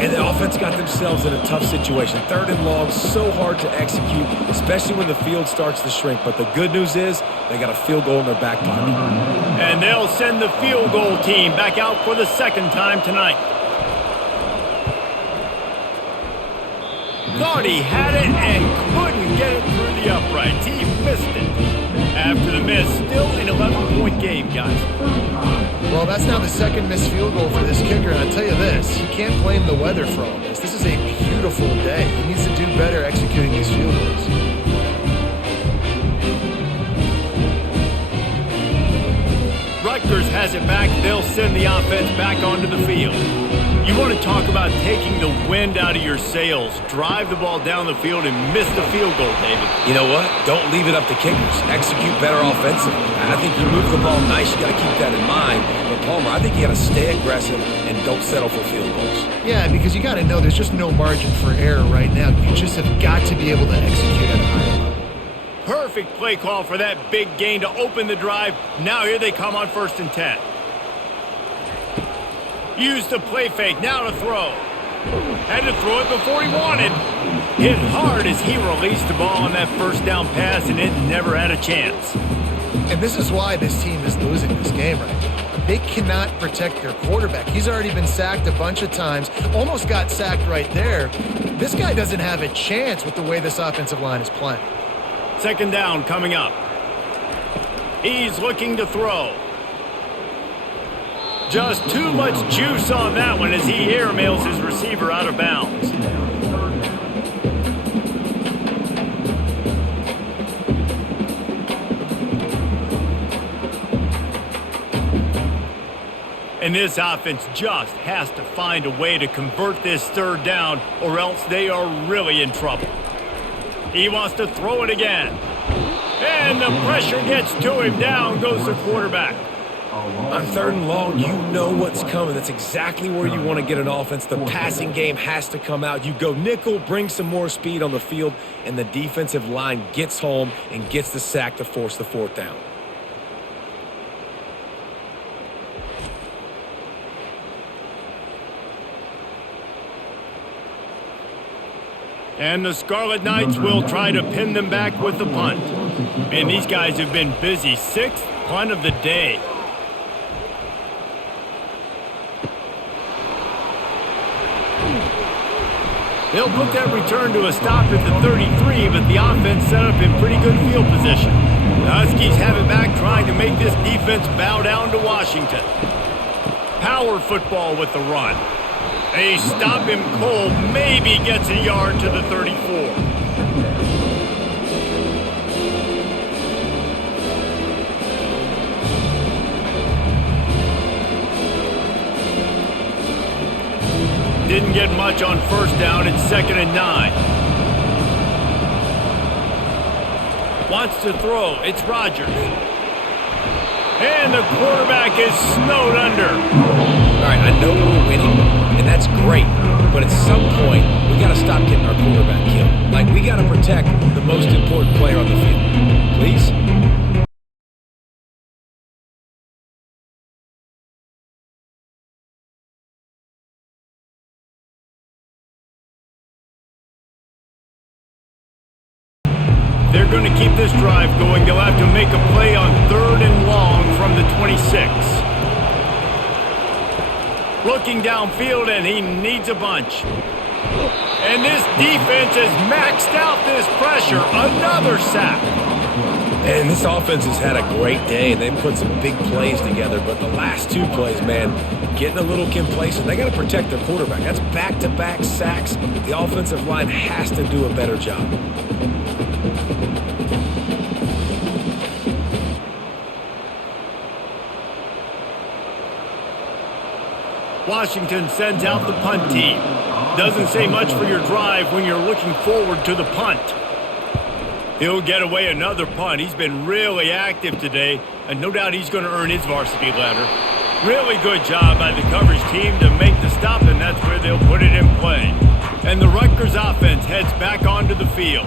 And the offense got themselves in a tough situation. 3rd and long, so hard to execute, especially when the field starts to shrink. But the good news is they got a field goal in their back pocket. And they'll send the field goal team back out for the 2nd time tonight. Thought he had it and couldn't get it through the uprights. He missed it. After the miss, still an 11-point game, guys. Well, that's now the 2nd missed field goal for this kicker, and I'll tell you this, you can't blame the weather for all this. This is a beautiful day. He needs to do better executing these field goals. Rutgers has it back. They'll send the offense back onto the field. You want to talk about taking the wind out of your sails. Drive the ball down the field and miss the field goal, David. You know what? Don't leave it up to kickers. Execute better offensively. I think you move the ball nice. You got to keep that in mind. But Palmer, I think you got to stay aggressive and don't settle for field goals. Yeah, because you got to know there's just no margin for error right now. You just have got to be able to execute at a high level. Perfect play call for that big gain to open the drive. Now here they come on 1st and 10. Use the play fake, now to throw. Had to throw it before he wanted. Hit hard as he released the ball on that 1st down pass, and it never had a chance. And this is why this team is losing this game right now. They cannot protect their quarterback. He's already been sacked a bunch of times, almost got sacked right there. This guy doesn't have a chance with the way this offensive line is playing. 2nd down coming up. He's looking to throw. Just too much juice on that one as he airmails his receiver out of bounds. And this offense just has to find a way to convert this 3rd down, or else they are really in trouble. He wants to throw it again. And the pressure gets to him. Down goes the quarterback. On 3rd and long, you know what's coming. That's exactly where you want to get an offense. The passing game has to come out. You go nickel, bring some more speed on the field, and the defensive line gets home and gets the sack to force the 4th down. And the Scarlet Knights will try to pin them back with the punt. And these guys have been busy. 6th punt of the day. They'll put that return to a stop at the 33, but the offense set up in pretty good field position. The Huskies have it back, trying to make this defense bow down to Washington. Power football with the run. They stop him cold, maybe gets a yard to the 34. Didn't get much on 1st down. It's 2nd and 9. Wants to throw. It's Rutgers. And the quarterback is snowed under. All right, I know we're winning, and that's great. But at some point, we got to stop getting our quarterback killed. Like, we got to protect the most important player on the field. Please? They're going to keep this drive going. They'll have to make a play on 3rd and long from the 26. Looking downfield, and he needs a bunch. And this defense has maxed out this pressure. Another sack. And this offense has had a great day, and they've put some big plays together. But the last 2 plays, man, getting a little complacent. They got to protect their quarterback. That's back-to-back sacks. The offensive line has to do a better job. Washington sends out the punt team. Doesn't say much for your drive when you're looking forward to the punt. He'll get away another punt. He's been really active today, and no doubt he's going to earn his varsity ladder. Really good job by the coverage team to make the stop, and that's where they'll put it in play. And the Rutgers offense heads back onto the field.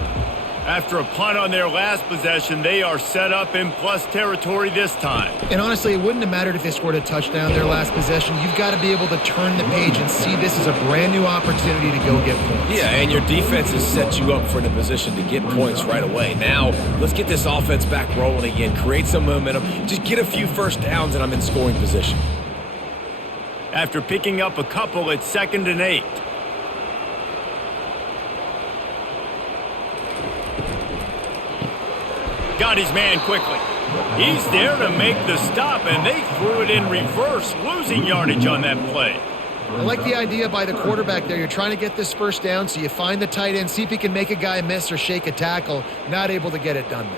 After a punt on their last possession, they are set up in plus territory this time. And honestly, it wouldn't have mattered if they scored a touchdown their last possession. You've got to be able to turn the page and see this as a brand new opportunity to go get points. Yeah, and your defense has set you up for the position to get points right away. Now, let's get this offense back rolling again, create some momentum, just get a few first downs, and I'm in scoring position. After picking up a couple, it's 2nd and 8. Got his man quickly. He's there to make the stop, and they threw it in reverse, losing yardage on that play. I like the idea by the quarterback there. You're trying to get this first down, so you find the tight end, see if he can make a guy miss or shake a tackle. Not able to get it done.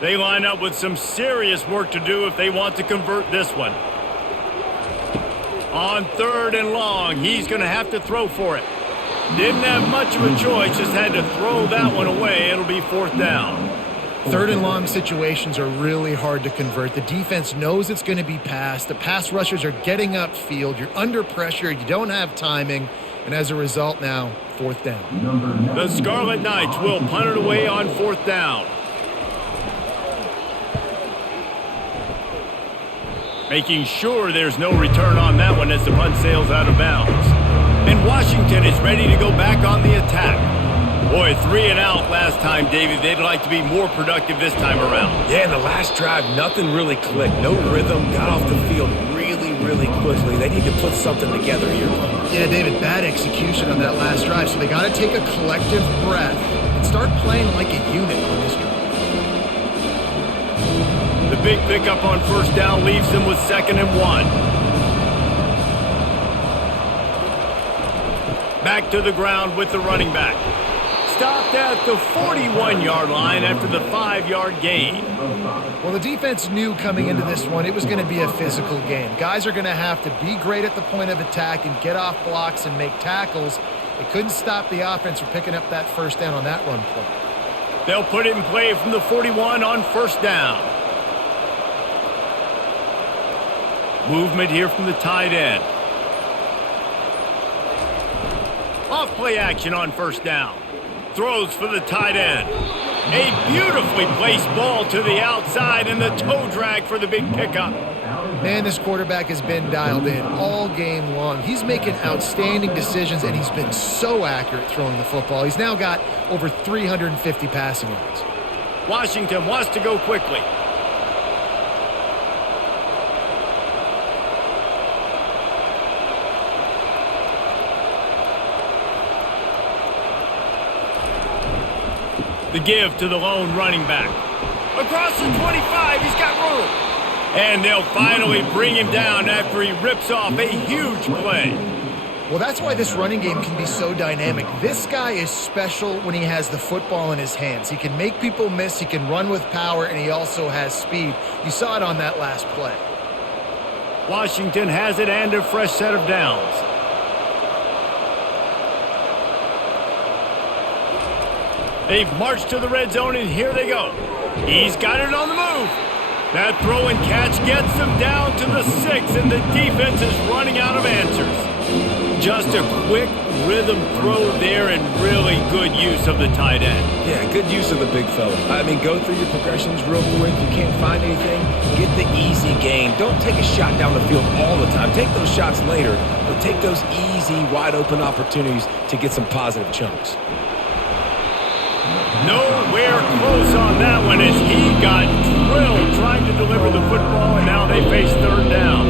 They line up with some serious work to do if they want to convert this one. On 3rd and long, he's going to have to throw for it. Didn't have much of a choice, just had to throw that one away. It'll be 4th down. 3rd and long situations are really hard to convert. The defense knows it's going to be passed. The pass rushers are getting upfield. You're under pressure. You don't have timing. And as a result now, 4th down. The Scarlet Knights will punt it away on 4th down. Making sure there's no return on that one as the punt sails out of bounds. And Washington is ready to go back on the attack. Boy, 3 and out last time, David. They'd like to be more productive this time around. Yeah, in the last drive, nothing really clicked. No rhythm, got off the field really quickly. They need to put something together here. Yeah, David, bad execution on that last drive. So they got to take a collective breath and start playing like a unit on this drive. The big pickup on 1st down leaves them with 2nd and 1. Back to the ground with the running back. Stopped at the 41-yard line after the 5-yard gain. Well, the defense knew coming into this one it was going to be a physical game. Guys are going to have to be great at the point of attack and get off blocks and make tackles. They couldn't stop the offense from picking up that 1st down on that run play. They'll put it in play from the 41 on 1st down. Movement here from the tight end. Off play action on 1st down. Throws for the tight end. A beautifully placed ball to the outside and the toe drag for the big pickup. Man, this quarterback has been dialed in all game long. He's making outstanding decisions, and he's been so accurate throwing the football. He's now got over 350 passing yards. Washington wants to go quickly. The give to the lone running back. Across the 25, he's got room. And they'll finally bring him down after he rips off a huge play. Well, that's why this running game can be so dynamic. This guy is special when he has the football in his hands. He can make people miss, he can run with power, and he also has speed. You saw it on that last play. Washington has it and a fresh set of downs. They've marched to the red zone, and here they go. He's got it on the move. That throw and catch gets them down to the 6, and the defense is running out of answers. Just a quick rhythm throw there and really good use of the tight end. Yeah, good use of the big fella. I mean, go through your progressions real quick. You can't find anything, get the easy gain. Don't take a shot down the field all the time. Take those shots later, but take those easy, wide-open opportunities to get some positive chunks. Nowhere close on that one as he got drilled trying to deliver the football, and now they face 3rd down.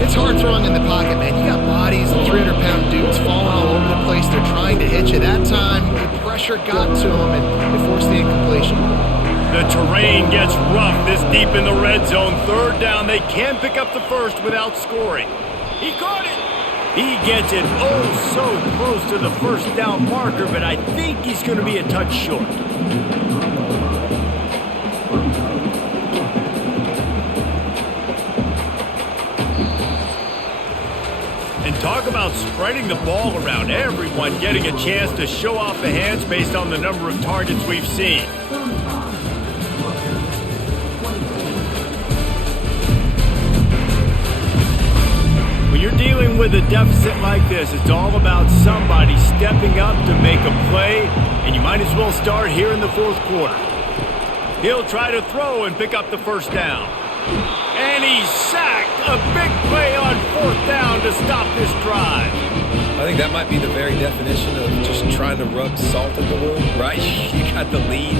It's hard throwing in the pocket, man. You got bodies and 300-pound dudes falling all over the place. They're trying to hit you. That time, the pressure got to them, and it forced the incompletion. The terrain gets rough this deep in the red zone. 3rd down. They can pick up the first without scoring. He caught it. He gets it oh so close to the 1st down marker, but I think he's going to be a touch short. Talk about spreading the ball around. Everyone getting a chance to show off the hands based on the number of targets we've seen. When you're dealing with a deficit like this, it's all about somebody stepping up to make a play, and you might as well start here in the fourth quarter. He'll try to throw and pick up the first down. And he's sacked. A big play on fourth down to stop this drive. I think that might be the very definition of just trying to rub salt in the wound, right? You got the lead,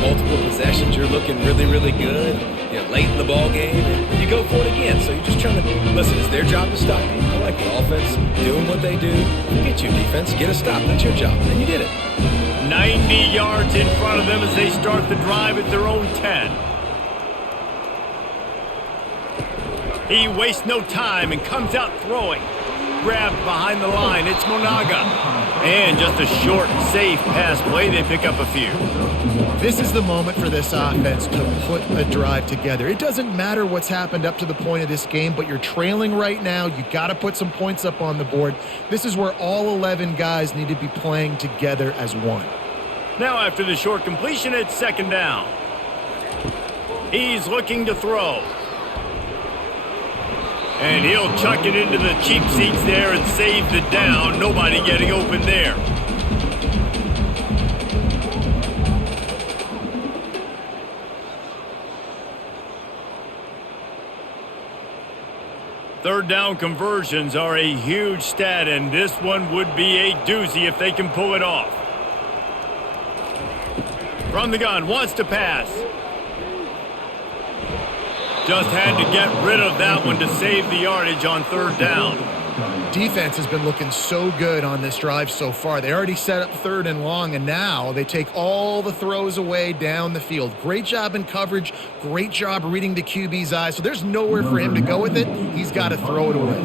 multiple possessions, you're looking really, really good, late in the ball game, and you go for it again. So you're just trying to, listen, it's their job to stop you. I like the offense doing what they do. Get you, defense, get a stop. That's your job, and you did it. 90 yards in front of them as they start the drive at their own 10. He wastes no time and comes out throwing. Grabbed behind the line. It's Monaga. And just a short, safe pass play. They pick up a few. This is the moment for this offense to put a drive together. It doesn't matter what's happened up to the point of this game, but you're trailing right now. You got to put some points up on the board. This is where all 11 guys need to be playing together as one. Now after the short completion, it's second down. He's looking to throw. And he'll chuck it into the cheap seats there and save the down. Nobody getting open there. Third down conversions are a huge stat, and this one would be a doozy if they can pull it off. From the gun, wants to pass. Just had to get rid of that one to save the yardage on third down. Defense has been looking so good on this drive so far. They already set up third and long, and now they take all the throws away down the field. Great job in coverage. Great job reading the QB's eyes. So there's nowhere for him to go with it. He's got to throw it away.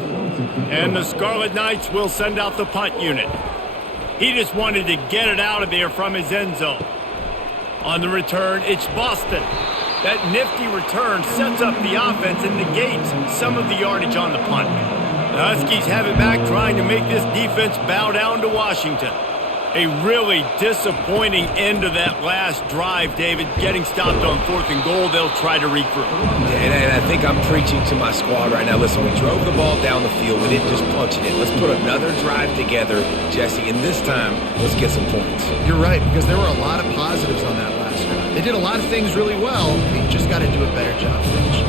And the Scarlet Knights will send out the punt unit. He just wanted to get it out of there from his end zone. On the return, it's Boston. That nifty return sets up the offense and negates some of the yardage on the punt. The Huskies have it back, trying to make this defense bow down to Washington. A really disappointing end of that last drive, David. Getting stopped on fourth and goal, they'll try to regroup. And I think I'm preaching to my squad right now. Listen, we drove the ball down the field. We didn't just punch it in. Let's put another drive together, Jesse, and this time, let's get some points. You're right, because there were a lot of positives on that last drive. They did a lot of things really well. They just got to do a better job finishing.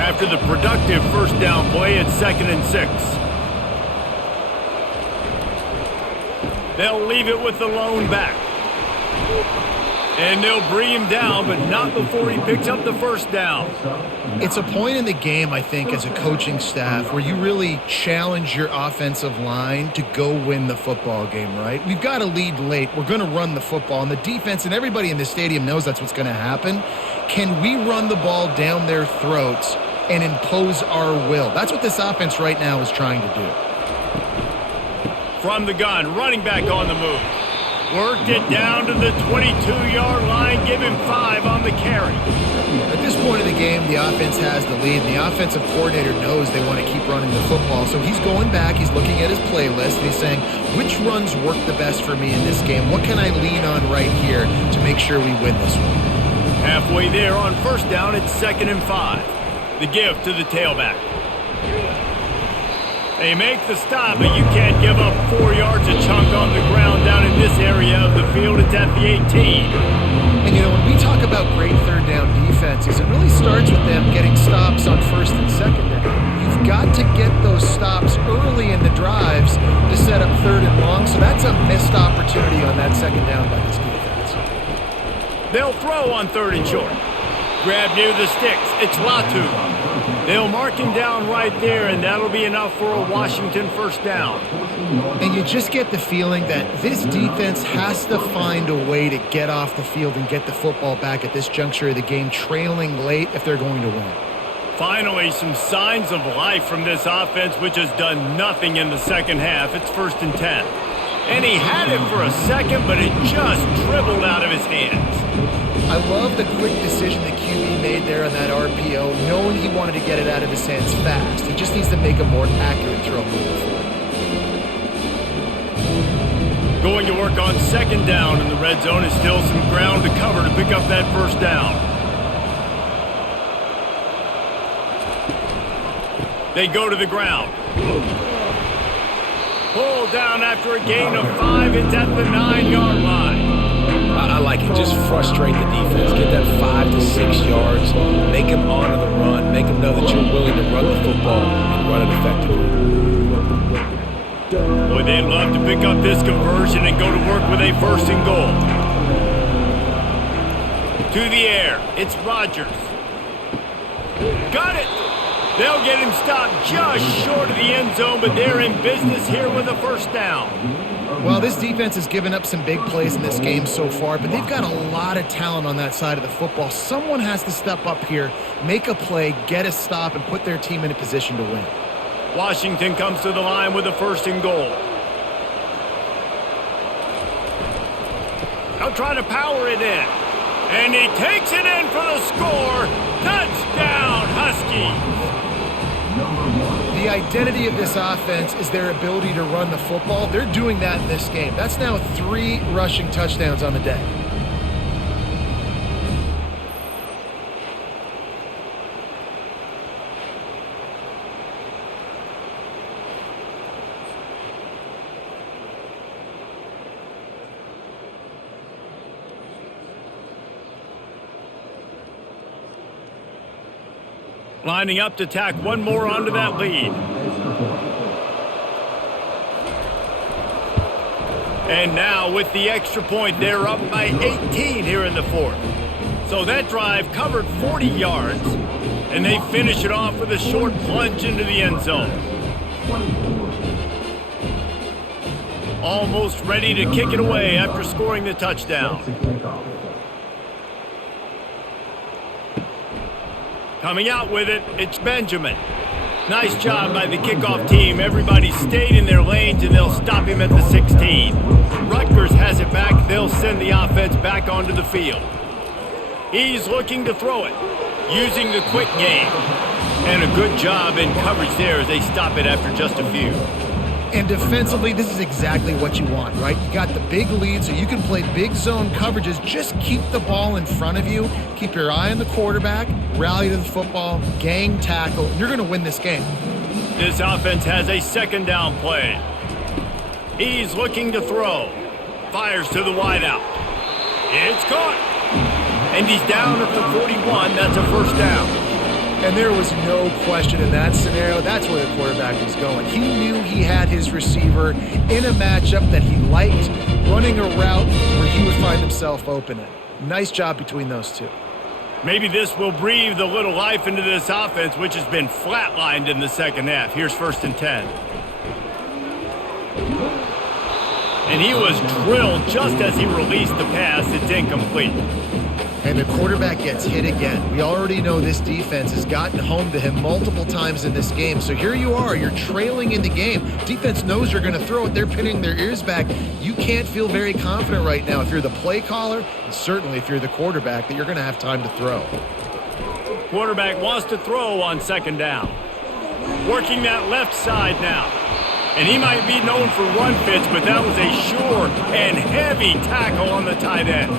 After the productive first down play, it's 2nd and 6. They'll leave it with the lone back. And they'll bring him down, but not before he picks up the first down. It's a point in the game, I think, as a coaching staff where you really challenge your offensive line to go win the football game, right? We've got to lead late. We're going to run the football. And the defense and everybody in the stadium knows that's what's going to happen. Can we run the ball down their throats and impose our will? That's what this offense right now is trying to do. From the gun, running back on the move. Worked it down to the 22-yard line. Give him 5 on the carry. At this point of the game, the offense has the lead. And the offensive coordinator knows they want to keep running the football. So he's going back. He's looking at his playlist. And he's saying, which runs work the best for me in this game? What can I lean on right here to make sure we win this one? Halfway there on first down, it's 2nd and 5. The give to the tailback. They make the stop, but you can't give up 4 yards a chunk on the ground down in this area of the field. It's at the 18. And, when we talk about great third down defenses, it really starts with them getting stops on first and second down. You've got to get those stops early in the drives to set up third and long, so that's a missed opportunity on that second down by this defense. They'll throw on 3rd and short. Grab near the sticks. It's Latu. They'll mark him down right there, and that'll be enough for a Washington first down. And you just get the feeling that this defense has to find a way to get off the field and get the football back at this juncture of the game, trailing late if they're going to win. Finally, some signs of life from this offense, which has done nothing in the second half. It's 1st and 10. And he had it for a second, but it just dribbled out of his hands. I love the quick decision the QB made there on that RPO, knowing he wanted to get it out of his hands fast. He just needs to make a more accurate throw moving forward. Going to work on second down in the red zone, and still some ground to cover to pick up that first down. They go to the ground. Pulled down after a gain of 5. It's at the 9-yard line. I like it. Just frustrate the defense. Get that 5 to 6 yards. Make them honor the run. Make them know that you're willing to run the football and run it effectively. Boy, they'd love to pick up this conversion and go to work with a first and goal. To the air. It's Rutgers. Got it. They'll get him stopped just short of the end zone, but they're in business here with a first down. Well, this defense has given up some big plays in this game so far, but they've got a lot of talent on that side of the football. Someone has to step up here, make a play, get a stop, and put their team in a position to win. Washington comes to the line with a first and goal. They'll try to power it in. And he takes it in for the score. Touchdown, Huskies! The identity of this offense is their ability to run the football. They're doing that in this game. That's now 3 rushing touchdowns on the day. Lining up to tack one more onto that lead. And now with the extra point, they're up by 18 here in the fourth. So that drive covered 40 yards, and they finish it off with a short plunge into the end zone. Almost ready to kick it away after scoring the touchdown. Coming out with it, it's Benjamin. Nice job by the kickoff team. Everybody stayed in their lanes, and they'll stop him at the 16. Rutgers has it back. They'll send the offense back onto the field. He's looking to throw it, using the quick game. And a good job in coverage there as they stop it after just a few. And defensively, this is exactly what you want, right? You got the big lead, so you can play big zone coverages. Just keep the ball in front of you. Keep your eye on the quarterback. Rally to the football. Gang tackle. You're going to win this game. This offense has a second down play. He's looking to throw. Fires to the wideout. It's caught. And he's down at the 41. That's a first down. And there was no question in that scenario. That's where the quarterback was going. He knew he had his receiver in a matchup that he liked, running a route where he would find himself open in. Nice job between those two. Maybe this will breathe a little life into this offense, which has been flatlined in the second half. Here's first and 10. And he was drilled just as he released the pass. It's incomplete. And the quarterback gets hit again. We already know this defense has gotten home to him multiple times in this game. So here you are, you're trailing in the game. Defense knows you're going to throw it. They're pinning their ears back. You can't feel very confident right now if you're the play caller, and certainly if you're the quarterback, that you're going to have time to throw. Quarterback wants to throw on second down. Working that left side now. And he might be known for run fits, but that was a sure and heavy tackle on the tight end.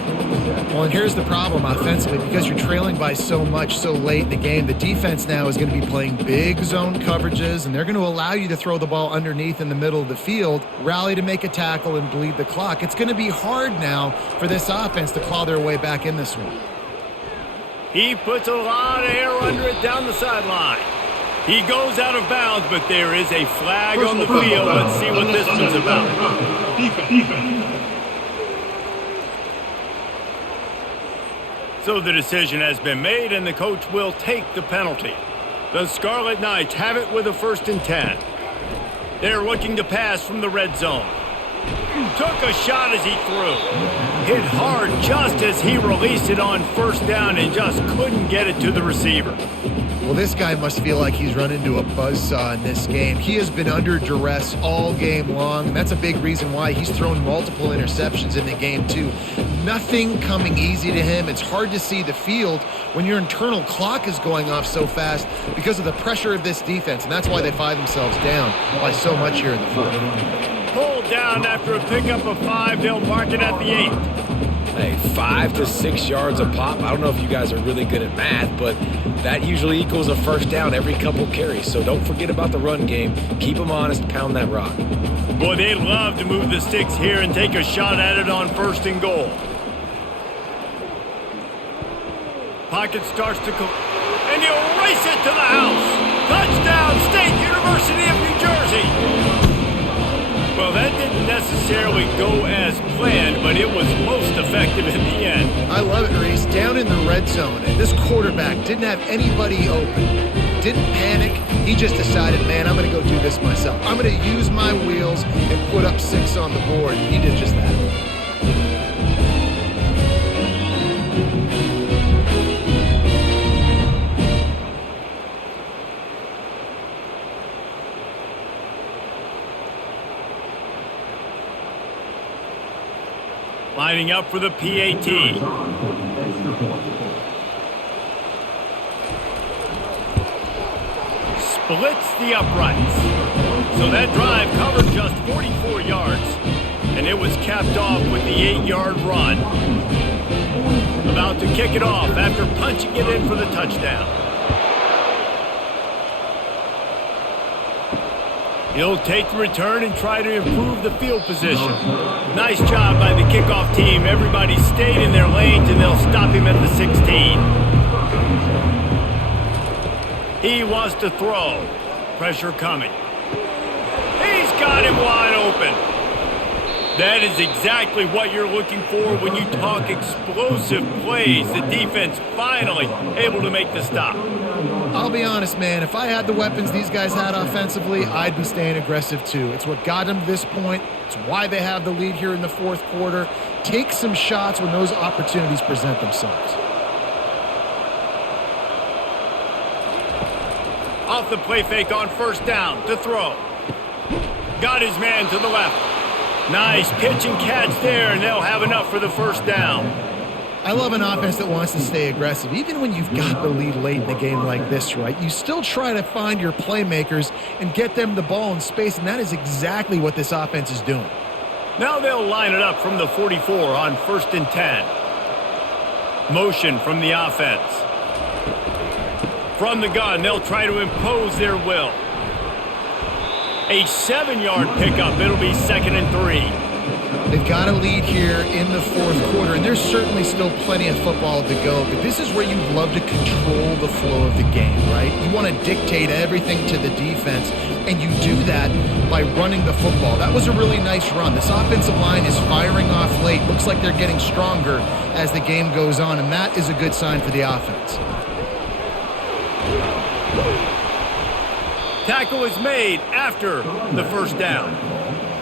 Well, and here's the problem offensively. Because you're trailing by so much so late in the game, the defense now is going to be playing big zone coverages, and they're going to allow you to throw the ball underneath in the middle of the field, rally to make a tackle, and bleed the clock. It's going to be hard now for this offense to claw their way back in this one. He puts a lot of air under it down the sideline. He goes out of bounds, but there is a flag on the field. Let's see what this one's about. So the decision has been made, and the coach will take the penalty. The Scarlet Knights have it with a first and 10. They're looking to pass from the red zone. Took a shot as he threw. Hit hard just as he released it on first down and just couldn't get it to the receiver. Well, this guy must feel like he's run into a buzzsaw in this game. He has been under duress all game long, and that's a big reason why he's thrown multiple interceptions in the game, too. Nothing coming easy to him. It's hard to see the field when your internal clock is going off so fast because of the pressure of this defense, and that's why they find themselves down by so much here in the fourth. Pulled down after a pickup of 5. They'll mark it at the 8. Hey, 5 to 6 yards a pop. I don't know if you guys are really good at math, but that usually equals a first down every couple carries. So don't forget about the run game. Keep them honest. Pound that rock. Boy, they love to move the sticks here and take a shot at it on 1st and goal. Pocket starts to go, and he'll race it to the house. Touchdown, State University of New Jersey. Well, that didn't necessarily go as planned, but it was most effective in the end. I love it, Reese. Down in the red zone, and this quarterback didn't have anybody open. Didn't panic. He just decided, man, I'm going to go do this myself. I'm going to use my wheels and put up 6 on the board. He did just that. Lining up for the PAT. Splits the uprights. So that drive covered just 44 yards, and it was capped off with the 8-yard run. About to kick it off after punching it in for the touchdown. He'll take the return and try to improve the field position. Nice job by the kickoff team. Everybody stayed in their lanes, and they'll stop him at the 16. He wants to throw. Pressure coming. He's got him wide open. That is exactly what you're looking for when you talk explosive plays. The defense finally able to make the stop. I'll be honest, man. If I had the weapons these guys had offensively, I'd be staying aggressive too. It's what got them to this point. It's why they have the lead here in the 4th quarter. Take some shots when those opportunities present themselves. Off the play fake on 1st down to throw. Got his man to the left. Nice pitch and catch there, and they'll have enough for the 1st down. I love an offense that wants to stay aggressive. Even when you've got the lead late in the game like this, right? You still try to find your playmakers and get them the ball in space, and that is exactly what this offense is doing. Now they'll line it up from the 44 on 1st and 10. Motion from the offense. From the gun, they'll try to impose their will. A 7-yard pickup. It'll be 2nd and 3. They've got a lead here in the 4th quarter, and there's certainly still plenty of football to go, but this is where you'd love to control the flow of the game, right? You want to dictate everything to the defense, and you do that by running the football. That was a really nice run. This offensive line is firing off late. Looks like they're getting stronger as the game goes on, and that is a good sign for the offense. Tackle is made after the 1st down.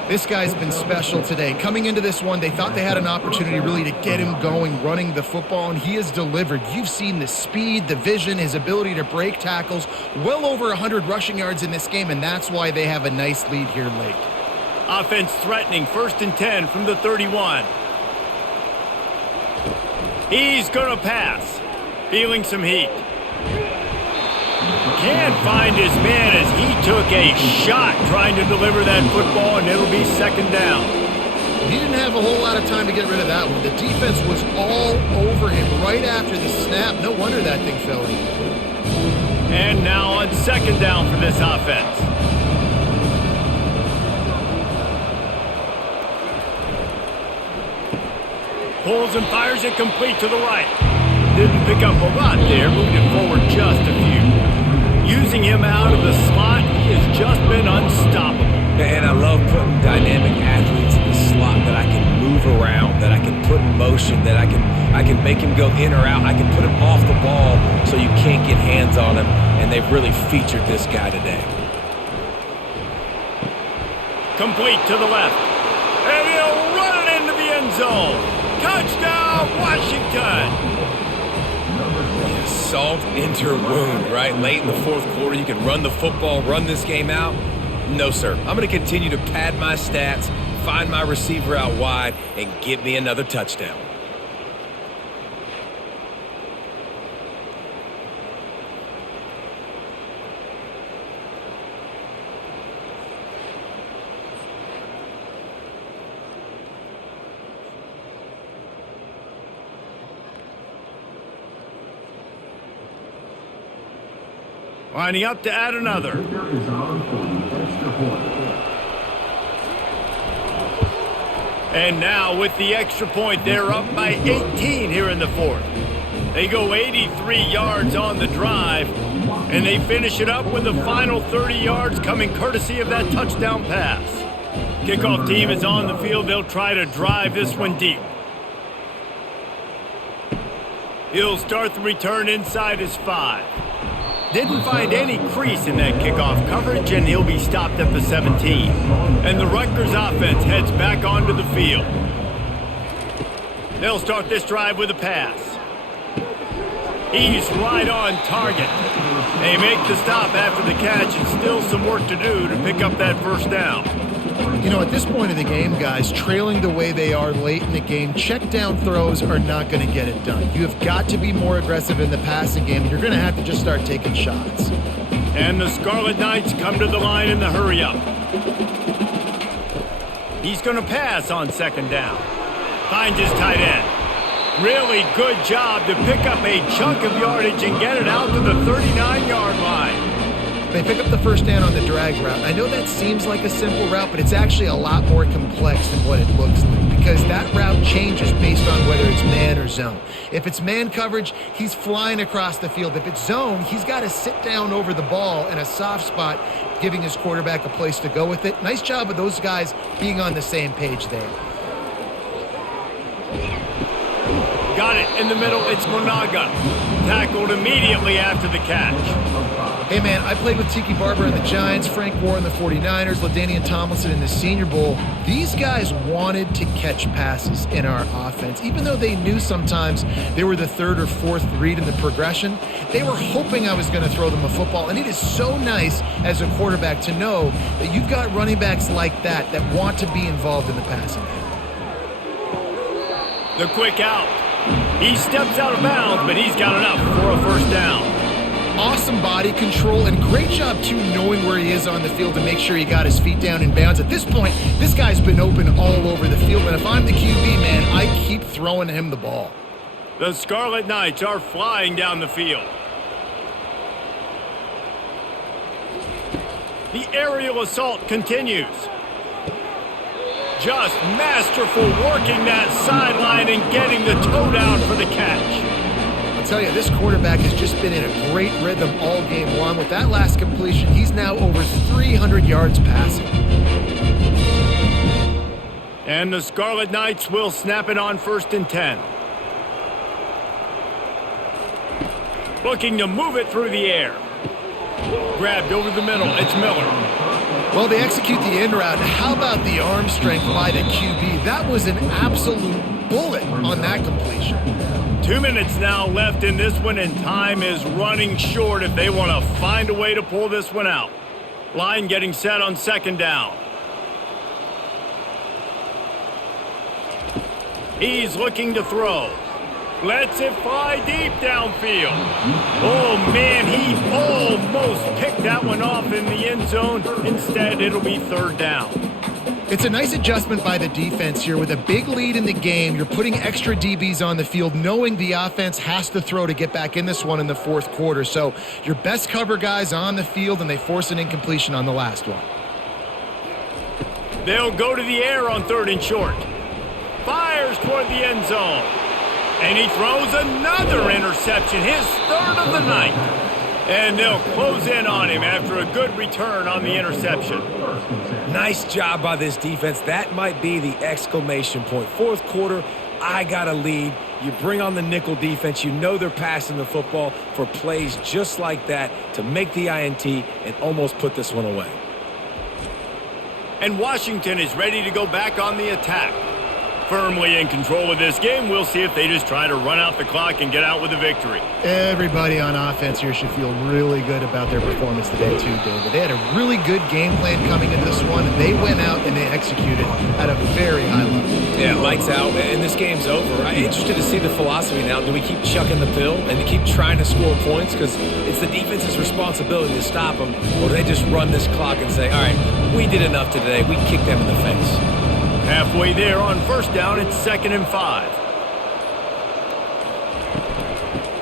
This guy's been special today. Coming into this one, they thought they had an opportunity really to get him going, running the football, and he has delivered. You've seen the speed, the vision, his ability to break tackles, well over 100 rushing yards in this game, and that's why they have a nice lead here late. Offense threatening 1st and 10 from the 31. He's going to pass. Feeling some heat. Can't find his man as he took a shot trying to deliver that football, and it'll be 2nd down. He didn't have a whole lot of time to get rid of that one. The defense was all over him right after the snap. No wonder that thing fell incomplete. And now on 2nd down for this offense. Pulls and fires it complete to the right. Didn't pick up a lot there, moved it forward just a few. Using him out of the slot, he has just been unstoppable. And I love putting dynamic athletes in the slot that I can move around, that I can put in motion, that I can make him go in or out. I can put him off the ball so you can't get hands on him, and they've really featured this guy today. Complete to the left. And he'll run it into the end zone. Touchdown, Washington! Salt into her wound, right? Late in the 4th quarter, you can run the football, run this game out. No, sir. I'm going to continue to pad my stats, find my receiver out wide, and get me another touchdown. Lining up to add another. And now with the extra point, they're up by 18 here in the fourth. They go 83 yards on the drive, and they finish it up with the final 30 yards coming courtesy of that touchdown pass. Kickoff team is on the field. They'll try to drive this one deep. He'll start the return inside his 5. Didn't find any crease in that kickoff coverage, and he'll be stopped at the 17. And the Rutgers offense heads back onto the field. They'll start this drive with a pass. He's right on target. They make the stop after the catch, and still some work to do to pick up that first down. You know, at this point of the game, guys, trailing the way they are late in the game, check down throws are not going to get it done. You have got to be more aggressive in the passing game. You're going to have to just start taking shots. And the Scarlet Knights come to the line in the hurry-up. He's going to pass on second down. Finds his tight end. Really good job to pick up a chunk of yardage and get it out to the 39-yard line. They pick up the first down on the drag route. I know that seems like a simple route, but it's actually a lot more complex than what it looks like, because that route changes based on whether it's man or zone. If it's man coverage, he's flying across the field. If it's zone, he's got to sit down over the ball in a soft spot, giving his quarterback a place to go with it. Nice job of those guys being on the same page there. Got it in the middle. It's Monaga. Tackled immediately after the catch. Hey, man, I played with Tiki Barber and the Giants, Frank Gore and the 49ers, LaDainian Tomlinson in the Senior Bowl. These guys wanted to catch passes in our offense. Even though they knew sometimes they were the third or fourth read in the progression, they were hoping I was going to throw them a football. And it is so nice as a quarterback to know that you've got running backs like that that want to be involved in the passing game. The quick out. He steps out of bounds, but he's got enough for a first down. Awesome body control and great job, too, knowing where he is on the field to make sure he got his feet down in bounds. At this point, this guy's been open all over the field, and if I'm the QB, man, I keep throwing him the ball. The Scarlet Knights are flying down the field. The aerial assault continues. Just masterful working that sideline and getting the toe down for the catch. I'll tell you, this quarterback has just been in a great rhythm all game long. With that last completion, he's now over 300 yards passing. And the Scarlet Knights will snap it on 1st and 10. Looking to move it through the air. Grabbed over the middle. It's Miller. Well, they execute the in route. How about the arm strength by the QB? That was an absolute bullet on that completion. 2 minutes now left in this one, and time is running short if they want to find a way to pull this one out. Line getting set on second down. He's looking to throw. Lets it fly deep downfield. Oh, man, he almost picked that one off in the end zone. Instead, it'll be 3rd down. It's a nice adjustment by the defense here. With a big lead in the game, you're putting extra DBs on the field, knowing the offense has to throw to get back in this one in the 4th quarter. So your best cover guys on the field, and they force an incompletion on the last one. They'll go to the air on 3rd and short. Fires toward the end zone. And he throws another interception, his 3rd of the night. And they'll close in on him after a good return on the interception. Nice job by this defense. That might be the exclamation point. 4th quarter, I got a lead. You bring on the nickel defense. You know they're passing the football for plays just like that to make the INT and almost put this one away. And Washington is ready to go back on the attack. Firmly in control of this game. We'll see if they just try to run out the clock and get out with a victory. Everybody on offense here should feel really good about their performance today, too, David. They had a really good game plan coming into this one, and they went out and they executed at a very high level. Yeah, lights out, and this game's over. I'm interested to see the philosophy now. Do we keep chucking the pill and to keep trying to score points because it's the defense's responsibility to stop them, or do they just run this clock and say, all right, we did enough today. We kicked them in the face. Halfway there on 1st down, it's 2nd and 5.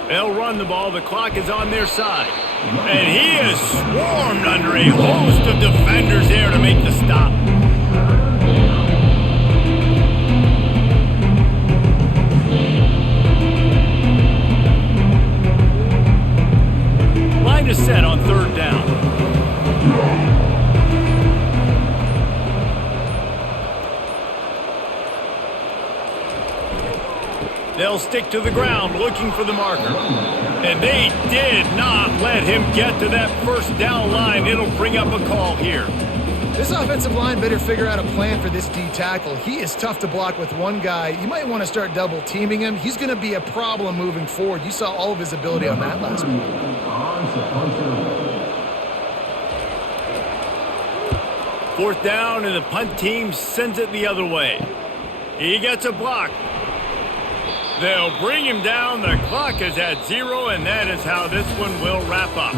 They'll run the ball. The clock is on their side. And he is swarmed under a host of defenders there to make the stop. Line is set on third down. They'll stick to the ground looking for the marker. And they did not let him get to that first down line. It'll bring up a call here. This offensive line better figure out a plan for this D tackle. He is tough to block with one guy. You might want to start double teaming him. He's going to be a problem moving forward. You saw all of his ability on that last week. Fourth down, and the punt team sends it the other way. He gets a block. They'll bring him down. The clock is at 0, and that is how this one will wrap up.